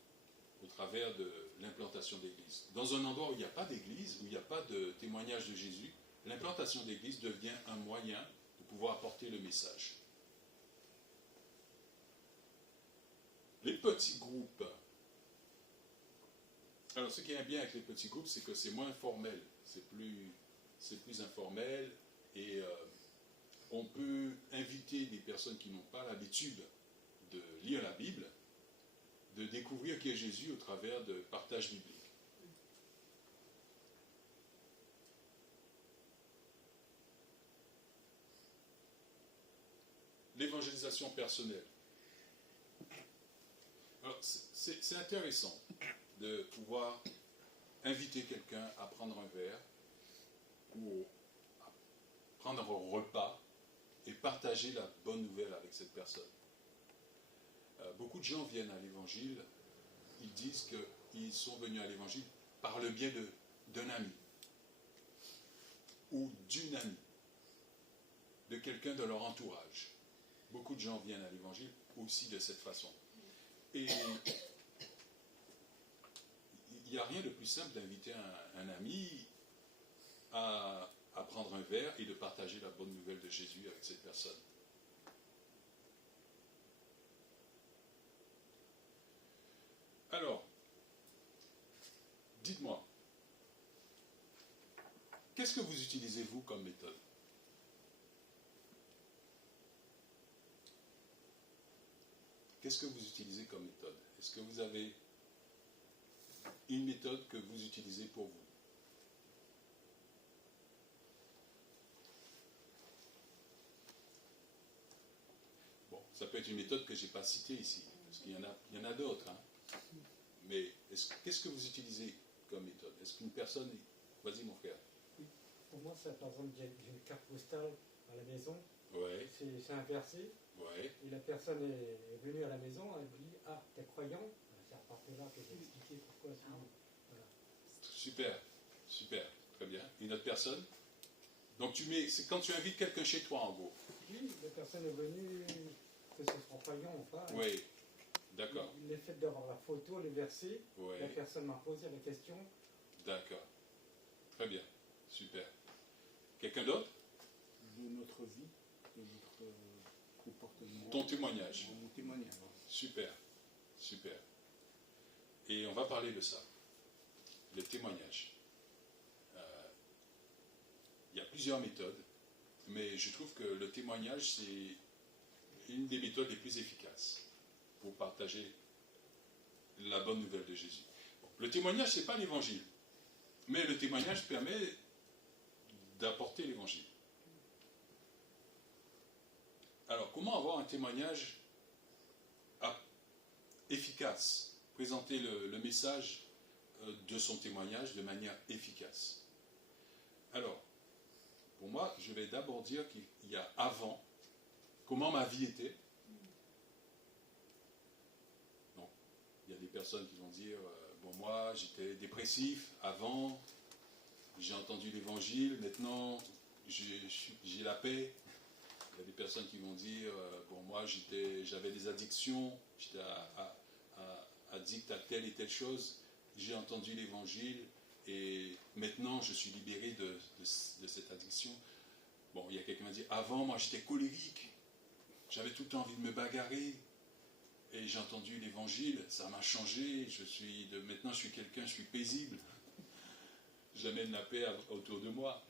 au travers de l'implantation d'église. Dans un endroit où il n'y a pas d'église, où il n'y a pas de témoignage de Jésus, l'implantation d'église devient un moyen de pouvoir apporter le message. Les petits groupes. Alors, ce qui est bien avec les petits groupes, c'est que c'est moins formel, c'est plus informel et on peut inviter des personnes qui n'ont pas l'habitude de lire la Bible, de découvrir qui est Jésus au travers de partages bibliques. L'évangélisation personnelle. Alors, c'est intéressant de pouvoir inviter quelqu'un à prendre un verre ou à prendre un repas et partager la bonne nouvelle avec cette personne. Beaucoup de gens viennent à l'évangile, ils disent qu'ils sont venus à l'évangile par le biais d'un ami ou d'une amie, de quelqu'un de leur entourage. Beaucoup de gens viennent à l'évangile aussi de cette façon. Et il n'y a rien de plus simple d'inviter un ami à prendre un verre et de partager la bonne nouvelle de Jésus avec cette personne. Alors, dites-moi, qu'est-ce que vous utilisez vous comme méthode? Qu'est-ce que vous utilisez comme méthode? Est-ce que vous avez une méthode que vous utilisez pour vous? Bon, ça peut être une méthode que je n'ai pas citée ici, parce qu'il y en a d'autres. Hein. Mais qu'est-ce que vous utilisez comme méthode? Est-ce qu'une personne... Vas-y mon frère. Oui. Pour moi, c'est par exemple, j'ai une carte postale à la maison. Ouais. C'est inversé. Ouais. Et la personne est venue à la maison, elle me dit, ah, t'es croyant? C'est à partir de là que j'ai expliqué pourquoi. Voilà. Super, super, très bien. Une autre personne? Donc c'est quand tu invites quelqu'un chez toi en gros. Oui, la personne est venue, que ce soit croyant ou pas. Oui, d'accord. Le fait d'avoir la photo, les versets, Oui. la personne m'a posé la question. D'accord, très bien, super. Quelqu'un d'autre? De notre vie, de notre comportement. Ton témoignage. Mon témoignage. Super, super. Et on va parler de ça, le témoignage. Il y a plusieurs méthodes, mais je trouve que le témoignage, c'est une des méthodes les plus efficaces pour partager la bonne nouvelle de Jésus. Le témoignage, ce n'est pas l'évangile, mais le témoignage permet d'apporter l'évangile. Alors, comment avoir un témoignage efficace? Présenter le message de son témoignage de manière efficace. Alors, pour moi, je vais d'abord dire qu'il y a avant, comment ma vie était. Donc, il y a des personnes qui vont dire, bon, moi, j'étais dépressif avant, j'ai entendu l'évangile, maintenant, j'ai la paix. Il y a des personnes qui vont dire, bon, moi, j'avais des addictions, j'étais addict à telle et telle chose, j'ai entendu l'évangile, et maintenant, je suis libéré de cette addiction. Bon, il y a quelqu'un qui m'a dit, avant, moi, j'étais colérique. J'avais tout le temps envie de me bagarrer. Et j'ai entendu l'évangile, ça m'a changé. Maintenant, je suis quelqu'un, je suis paisible. J'amène la paix autour de moi.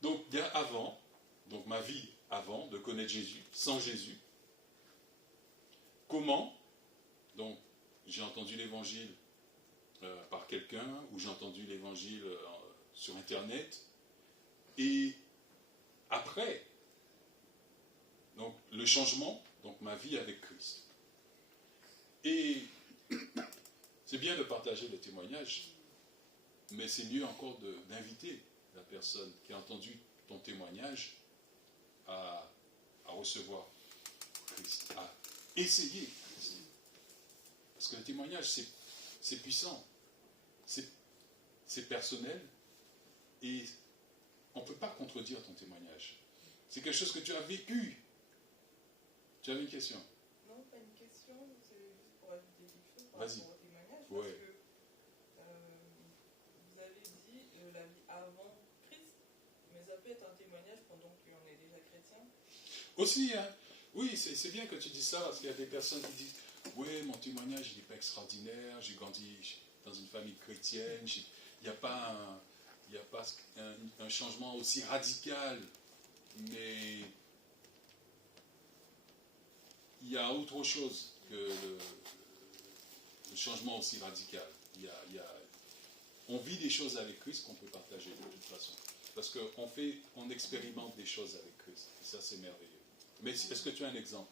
Donc, il y a avant, donc ma vie avant de connaître Jésus, sans Jésus. Comment? Donc, j'ai entendu l'évangile par quelqu'un, ou j'ai entendu l'évangile sur Internet, et après, donc le changement, donc ma vie avec Christ. Et c'est bien de partager le témoignage, mais c'est mieux encore d'inviter la personne qui a entendu ton témoignage à recevoir Christ, à essayer Christ. Parce que le témoignage, c'est puissant, c'est personnel, et on ne peut pas contredire ton témoignage. C'est quelque chose que tu as vécu. Tu avais une question? Non, pas une question, c'est juste pour ajouter quelque chose par Vas-y. rapport au témoignage. Ouais. Parce que vous avez dit la vie avant Christ, mais ça peut être un témoignage pendant qu'on est déjà chrétien. Aussi, hein. Oui, c'est bien que tu dis ça, parce qu'il y a des personnes qui disent « Oui, mon témoignage, il n'est pas extraordinaire, j'ai grandi dans une famille chrétienne, il n'y a pas un changement aussi radical, mais il y a autre chose que le changement aussi radical. On vit des choses avec Christ qu'on peut partager de toute façon. Parce qu'on expérimente des choses avec Christ. Et ça, c'est merveilleux. Mais est-ce que tu as un exemple?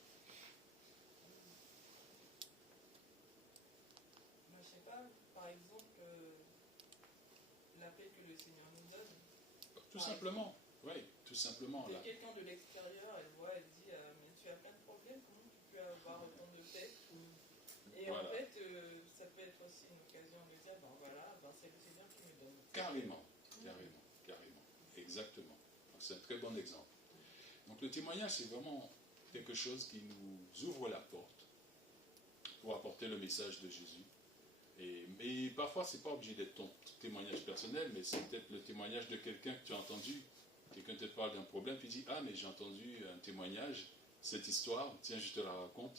Moi, je sais pas, par exemple, la paix que le Seigneur nous donne. Tout simplement. Oui, tout simplement. Là. Quelqu'un de l'extérieur, elle voit, elle dit mais tu as plein de problèmes, comment tu peux avoir autant de paix? Et Voilà. en fait, ça peut être aussi une occasion de dire c'est le Seigneur qui me donne. Carrément. Exactement. C'est un très bon exemple. Donc le témoignage, c'est vraiment quelque chose qui nous ouvre la porte pour apporter le message de Jésus. Et parfois, ce n'est pas obligé d'être ton témoignage personnel, mais c'est peut-être le témoignage de quelqu'un que tu as entendu. Quelqu'un te parle d'un problème, puis dit « Ah, mais j'ai entendu un témoignage, cette histoire, tiens, je te la raconte. »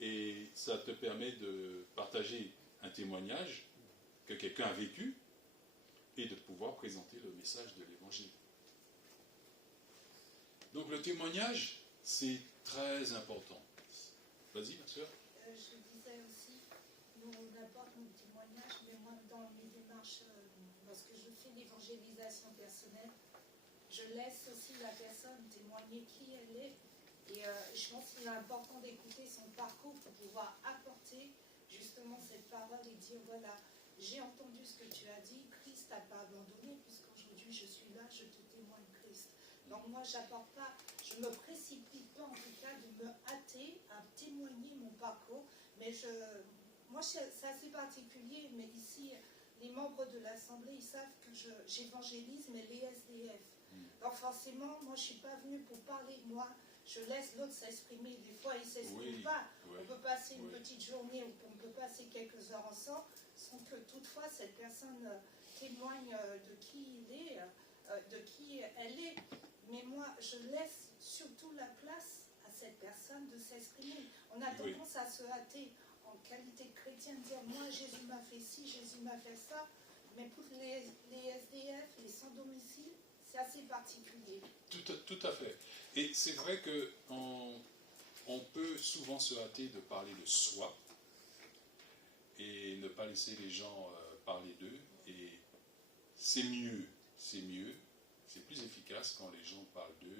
Et ça te permet de partager un témoignage que quelqu'un a vécu et de pouvoir présenter le message de l'Évangile. Donc le témoignage, c'est très important. Vas-y, ma soeur. Je disais aussi, nous on apporte nos témoignages, mais moi dans mes démarches, lorsque je fais l'évangélisation personnelle, je laisse aussi la personne témoigner qui elle est. Et je pense qu'il est important d'écouter son parcours pour pouvoir apporter justement cette parole et dire voilà, j'ai entendu ce que tu as dit, Christ t'a pas abandonné, puisqu'aujourd'hui je suis là, je te témoigne Christ. Donc moi j'apporte pas, je me précipite pas en tout cas de me hâter à témoigner mon parcours, mais moi c'est assez particulier, mais ici les membres de l'Assemblée ils savent que j'évangélise mais les SDF. Donc forcément moi je suis pas venue pour parler de moi. Je laisse l'autre s'exprimer. Des fois, il ne s'exprime pas. On peut passer une petite journée ou on peut passer quelques heures ensemble sans que toutefois cette personne témoigne de qui il est, de qui elle est. Mais moi, je laisse surtout la place à cette personne de s'exprimer. On a tendance à se hâter en qualité de chrétien, dire moi, Jésus m'a fait ci, Jésus m'a fait ça. Mais pour les SDF, les sans domicile, c'est assez particulier. Tout à fait. Et c'est vrai qu'on peut souvent se hâter de parler de soi et ne pas laisser les gens parler d'eux. Et c'est mieux, c'est plus efficace quand les gens parlent d'eux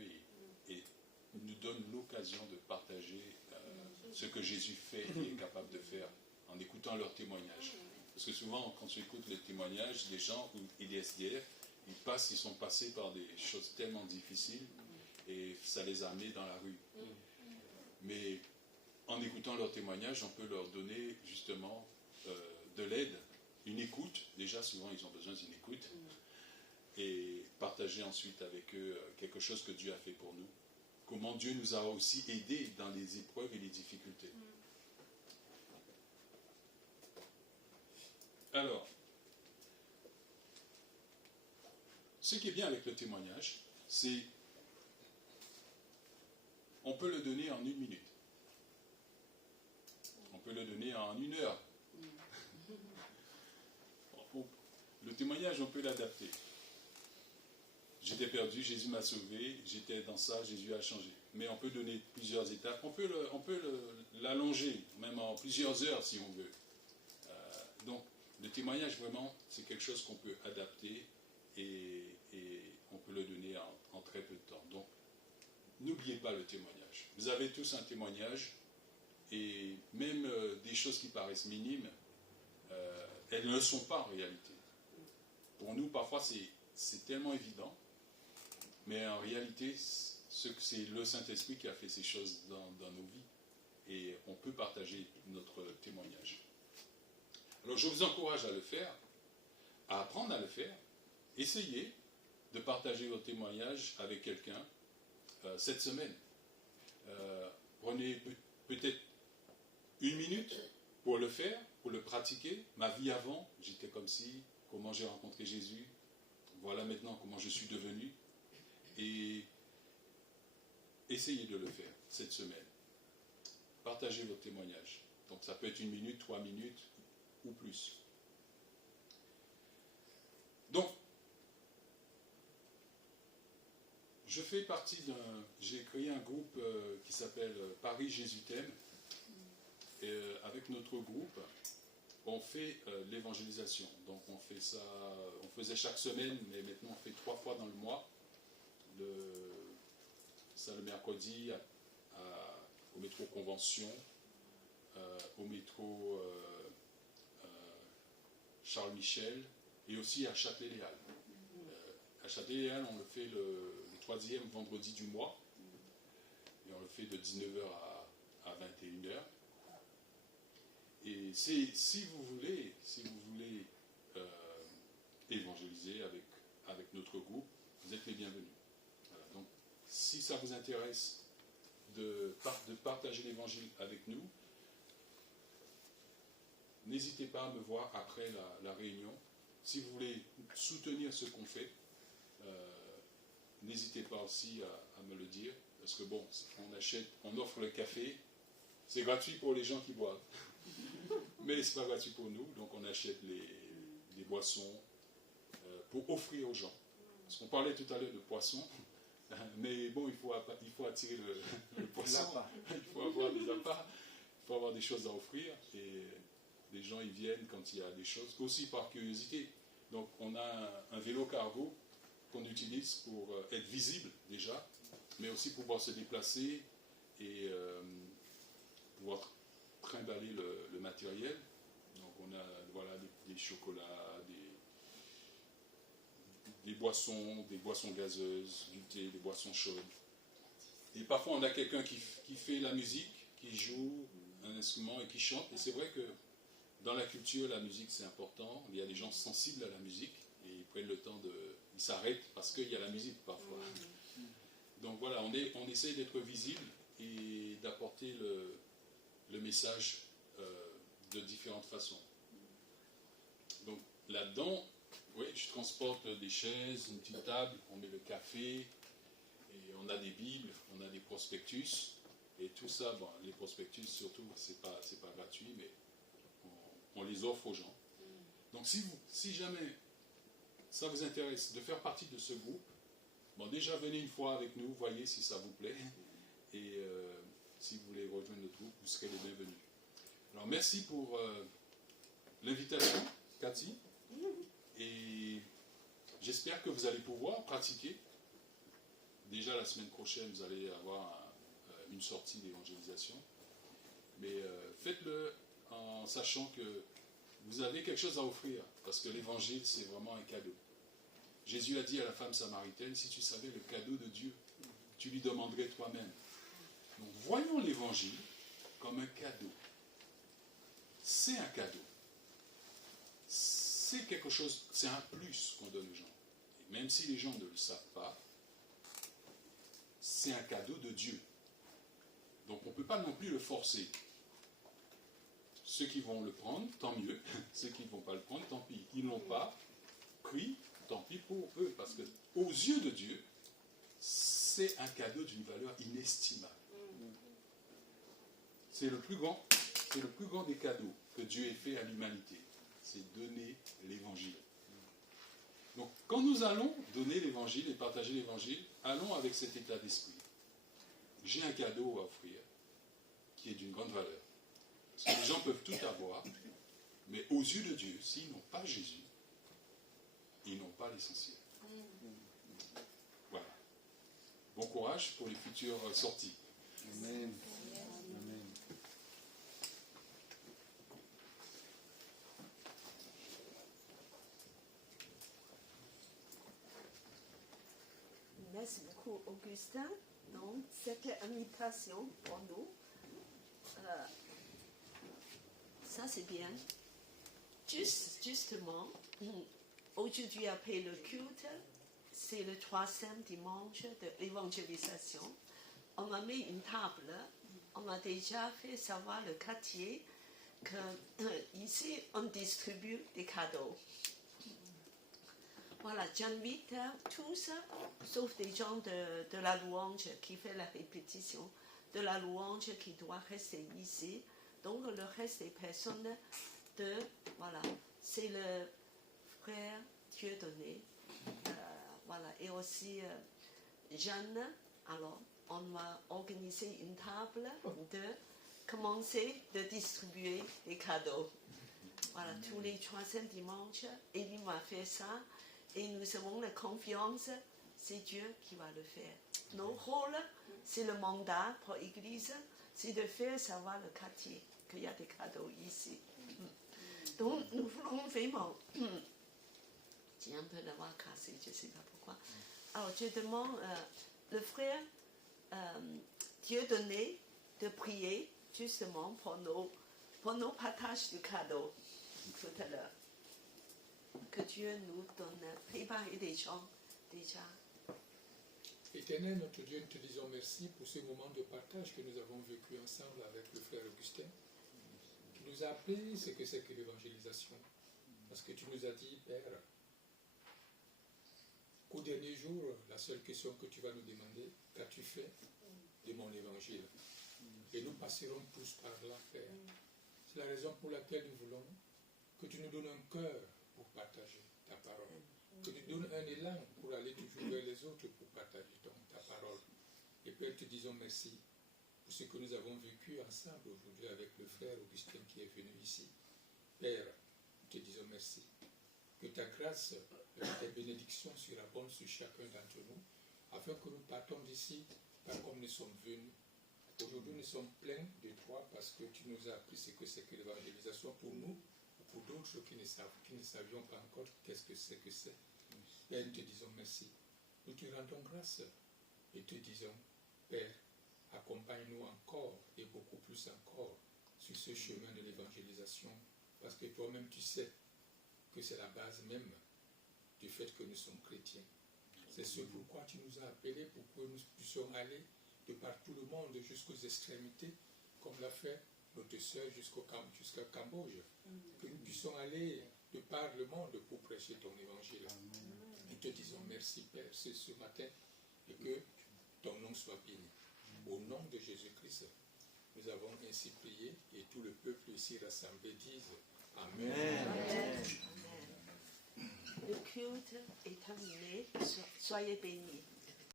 et nous donnent l'occasion de partager ce que Jésus fait et est capable de faire en écoutant leurs témoignages. Parce que souvent, quand tu écoutes les témoignages des gens et des SDF, ils sont passés par des choses tellement difficiles et ça les a amenés dans la rue. Mais en écoutant leurs témoignages, on peut leur donner justement de l'aide, une écoute. Déjà, souvent, ils ont besoin d'une écoute. Et partager ensuite avec eux quelque chose que Dieu a fait pour nous. Comment Dieu nous a aussi aidés dans les épreuves et les difficultés. Alors, ce qui est bien avec le témoignage, c'est on peut le donner en 1 minute. On peut le donner en 1 heure. Le témoignage, on peut l'adapter. j'étais perdu, Jésus m'a sauvé, j'étais dans ça, Jésus a changé. Mais on peut donner plusieurs étapes, on peut l'allonger, même en plusieurs heures si on veut. Donc, le témoignage, vraiment, c'est quelque chose qu'on peut adapter et on peut le donner en très peu de temps. Donc, n'oubliez pas le témoignage. Vous avez tous un témoignage et même des choses qui paraissent minimes, elles ne le sont pas en réalité. Pour nous, parfois, c'est tellement évident, mais en réalité, c'est le Saint-Esprit qui a fait ces choses dans nos vies et on peut partager notre témoignage. Alors, je vous encourage à le faire, à apprendre à le faire. Essayez de partager vos témoignages avec quelqu'un cette semaine. Prenez peut-être 1 minute pour le faire, pour le pratiquer. Ma vie avant, j'étais comme ci, comment j'ai rencontré Jésus, voilà maintenant comment je suis devenu. Et essayez de le faire cette semaine. Partagez vos témoignages. Donc ça peut être 1 minute, 3 minutes ou plus. Donc, je fais partie j'ai créé un groupe qui s'appelle Paris Jésus t'aime. Et avec notre groupe, on fait l'évangélisation. Donc on fait ça, on faisait chaque semaine, mais maintenant on fait 3 fois dans le mois. Ça le mercredi au métro Convention, au métro Charles Michel et aussi à Châtelet-Les-Halles. À Châtelet-Les-Halles, on le fait le 3e vendredi du mois et on le fait de 19h à 21h. Et si vous voulez évangéliser avec notre groupe, vous êtes les bienvenus. Voilà, donc, si ça vous intéresse de partager l'évangile avec nous, n'hésitez pas à me voir après la réunion. Si vous voulez soutenir ce qu'on fait, n'hésitez pas aussi à me le dire, parce que bon, on offre le café, c'est gratuit pour les gens qui boivent, mais c'est pas gratuit pour nous, donc on achète les boissons pour offrir aux gens. Parce qu'on parlait tout à l'heure de poissons, mais bon, il faut attirer le poisson, il faut avoir des appâts, il faut avoir des choses à offrir, et les gens ils viennent quand il y a des choses, aussi par curiosité. Donc on a un vélo cargo qu'on utilise pour être visible déjà, mais aussi pour pouvoir se déplacer et pouvoir trimballer le matériel. Donc on a des chocolats, des boissons gazeuses, du thé, des boissons chaudes. Et parfois on a quelqu'un qui fait la musique, qui joue un instrument et qui chante. Et c'est vrai que dans la culture, la musique c'est important. Il y a des gens sensibles à la musique et ils prennent le temps ils s'arrêtent parce qu'il y a la musique parfois. Donc voilà, on essaie d'être visible et d'apporter le message de différentes façons. Donc là-dedans, oui, je transporte des chaises, une petite table, on met le café, et on a des bibles, on a des prospectus, et tout ça, bon, les prospectus surtout, c'est pas gratuit, mais on les offre aux gens. Donc si jamais ça vous intéresse de faire partie de ce groupe, bon, déjà venez une fois avec nous, voyez si ça vous plaît, et si vous voulez rejoindre notre groupe, vous serez les bienvenus. Alors merci pour l'invitation, Cathy, et j'espère que vous allez pouvoir pratiquer. Déjà la semaine prochaine, vous allez avoir une sortie d'évangélisation, mais faites-le en sachant que vous avez quelque chose à offrir, parce que l'évangile c'est vraiment un cadeau. Jésus a dit à la femme samaritaine, si tu savais le cadeau de Dieu, tu lui demanderais toi-même. Donc voyons l'évangile comme un cadeau. C'est un cadeau. C'est quelque chose, c'est un plus qu'on donne aux gens. Et même si les gens ne le savent pas, c'est un cadeau de Dieu. Donc on ne peut pas non plus le forcer. Ceux qui vont le prendre, tant mieux. Ceux qui ne vont pas le prendre, tant pis. Ils ne l'ont pas pris, tant pis pour eux. Parce que aux yeux de Dieu, c'est un cadeau d'une valeur inestimable. C'est le plus grand des cadeaux que Dieu ait fait à l'humanité. C'est donner l'évangile. Donc, quand nous allons donner l'évangile et partager l'évangile, allons avec cet état d'esprit. J'ai un cadeau à offrir qui est d'une grande valeur. Parce que les gens peuvent tout avoir, mais aux yeux de Dieu, s'ils n'ont pas Jésus, ils n'ont pas l'essentiel. Voilà. Bon courage pour les futures sorties. Amen. Amen. Merci beaucoup, Augustin. Donc, c'était une invitation pour nous. Ça, c'est bien. Justement, aujourd'hui, après le culte, c'est le 3e dimanche de l'évangélisation. On a mis une table. On a déjà fait savoir le quartier qu'ici, on distribue des cadeaux. Voilà, j'invite tous, sauf des gens de la louange qui fait la répétition, de la louange qui doit rester ici. Donc le reste des personnes voilà, c'est le frère Dieudonné, voilà, et aussi Jeanne. Alors, on va organiser une table de commencer de distribuer les cadeaux. Voilà, tous les 3e dimanches, Élie m'a fait ça. Et nous avons la confiance, c'est Dieu qui va le faire. Notre rôle, c'est le mandat pour l'Église, c'est de faire savoir le quartier qu'il y a des cadeaux ici. Donc, nous voulons vraiment... J'ai un peu la voix cassée, je ne sais pas pourquoi. Alors, je demande le frère Dieudonné de prier justement pour nos partages de cadeaux tout à l'heure. Que Dieu nous donne, préparer des gens déjà. Éternel, notre Dieu, nous te disons merci pour ce moment de partage que nous avons vécu ensemble avec le frère Augustin, qui nous a appris ce que c'est que l'évangélisation. Parce que tu nous as dit, Père, qu'au dernier jour, la seule question que tu vas nous demander, qu'as-tu fait de mon évangile? Et nous passerons tous par là, Père. C'est la raison pour laquelle nous voulons que tu nous donnes un cœur pour partager ta parole. Que tu donnes un élan pour aller toujours vers les autres pour partager ta parole. Et Père, te disons merci pour ce que nous avons vécu ensemble aujourd'hui avec le frère Augustin qui est venu ici. Père, te disons merci. Que ta grâce et tes bénédictions surabondent sur chacun d'entre nous, afin que nous partons d'ici pas comme nous sommes venus. Aujourd'hui, nous sommes pleins de toi parce que tu nous as appris ce que c'est que l'évangélisation pour nous, pour d'autres qui ne savions pas encore qu'est-ce que c'est que c'est. Et nous te disons merci. Nous te rendons grâce et te disons, Père, accompagne-nous encore et beaucoup plus encore sur ce chemin de l'évangélisation, parce que toi-même tu sais que c'est la base même du fait que nous sommes chrétiens. C'est ce pourquoi tu nous as appelés, pour que nous puissions aller de par tout le monde jusqu'aux extrémités, comme l'a fait notre sœur jusqu'à Cambodge. Que nous puissions aller de par le monde pour prêcher ton évangile. Nous te disons merci Père, c'est ce matin, et que ton nom soit béni. Au nom de Jésus-Christ, nous avons ainsi prié, et tout le peuple ici rassemblé dise Amen. Amen. Le culte est terminé. Soyez bénis.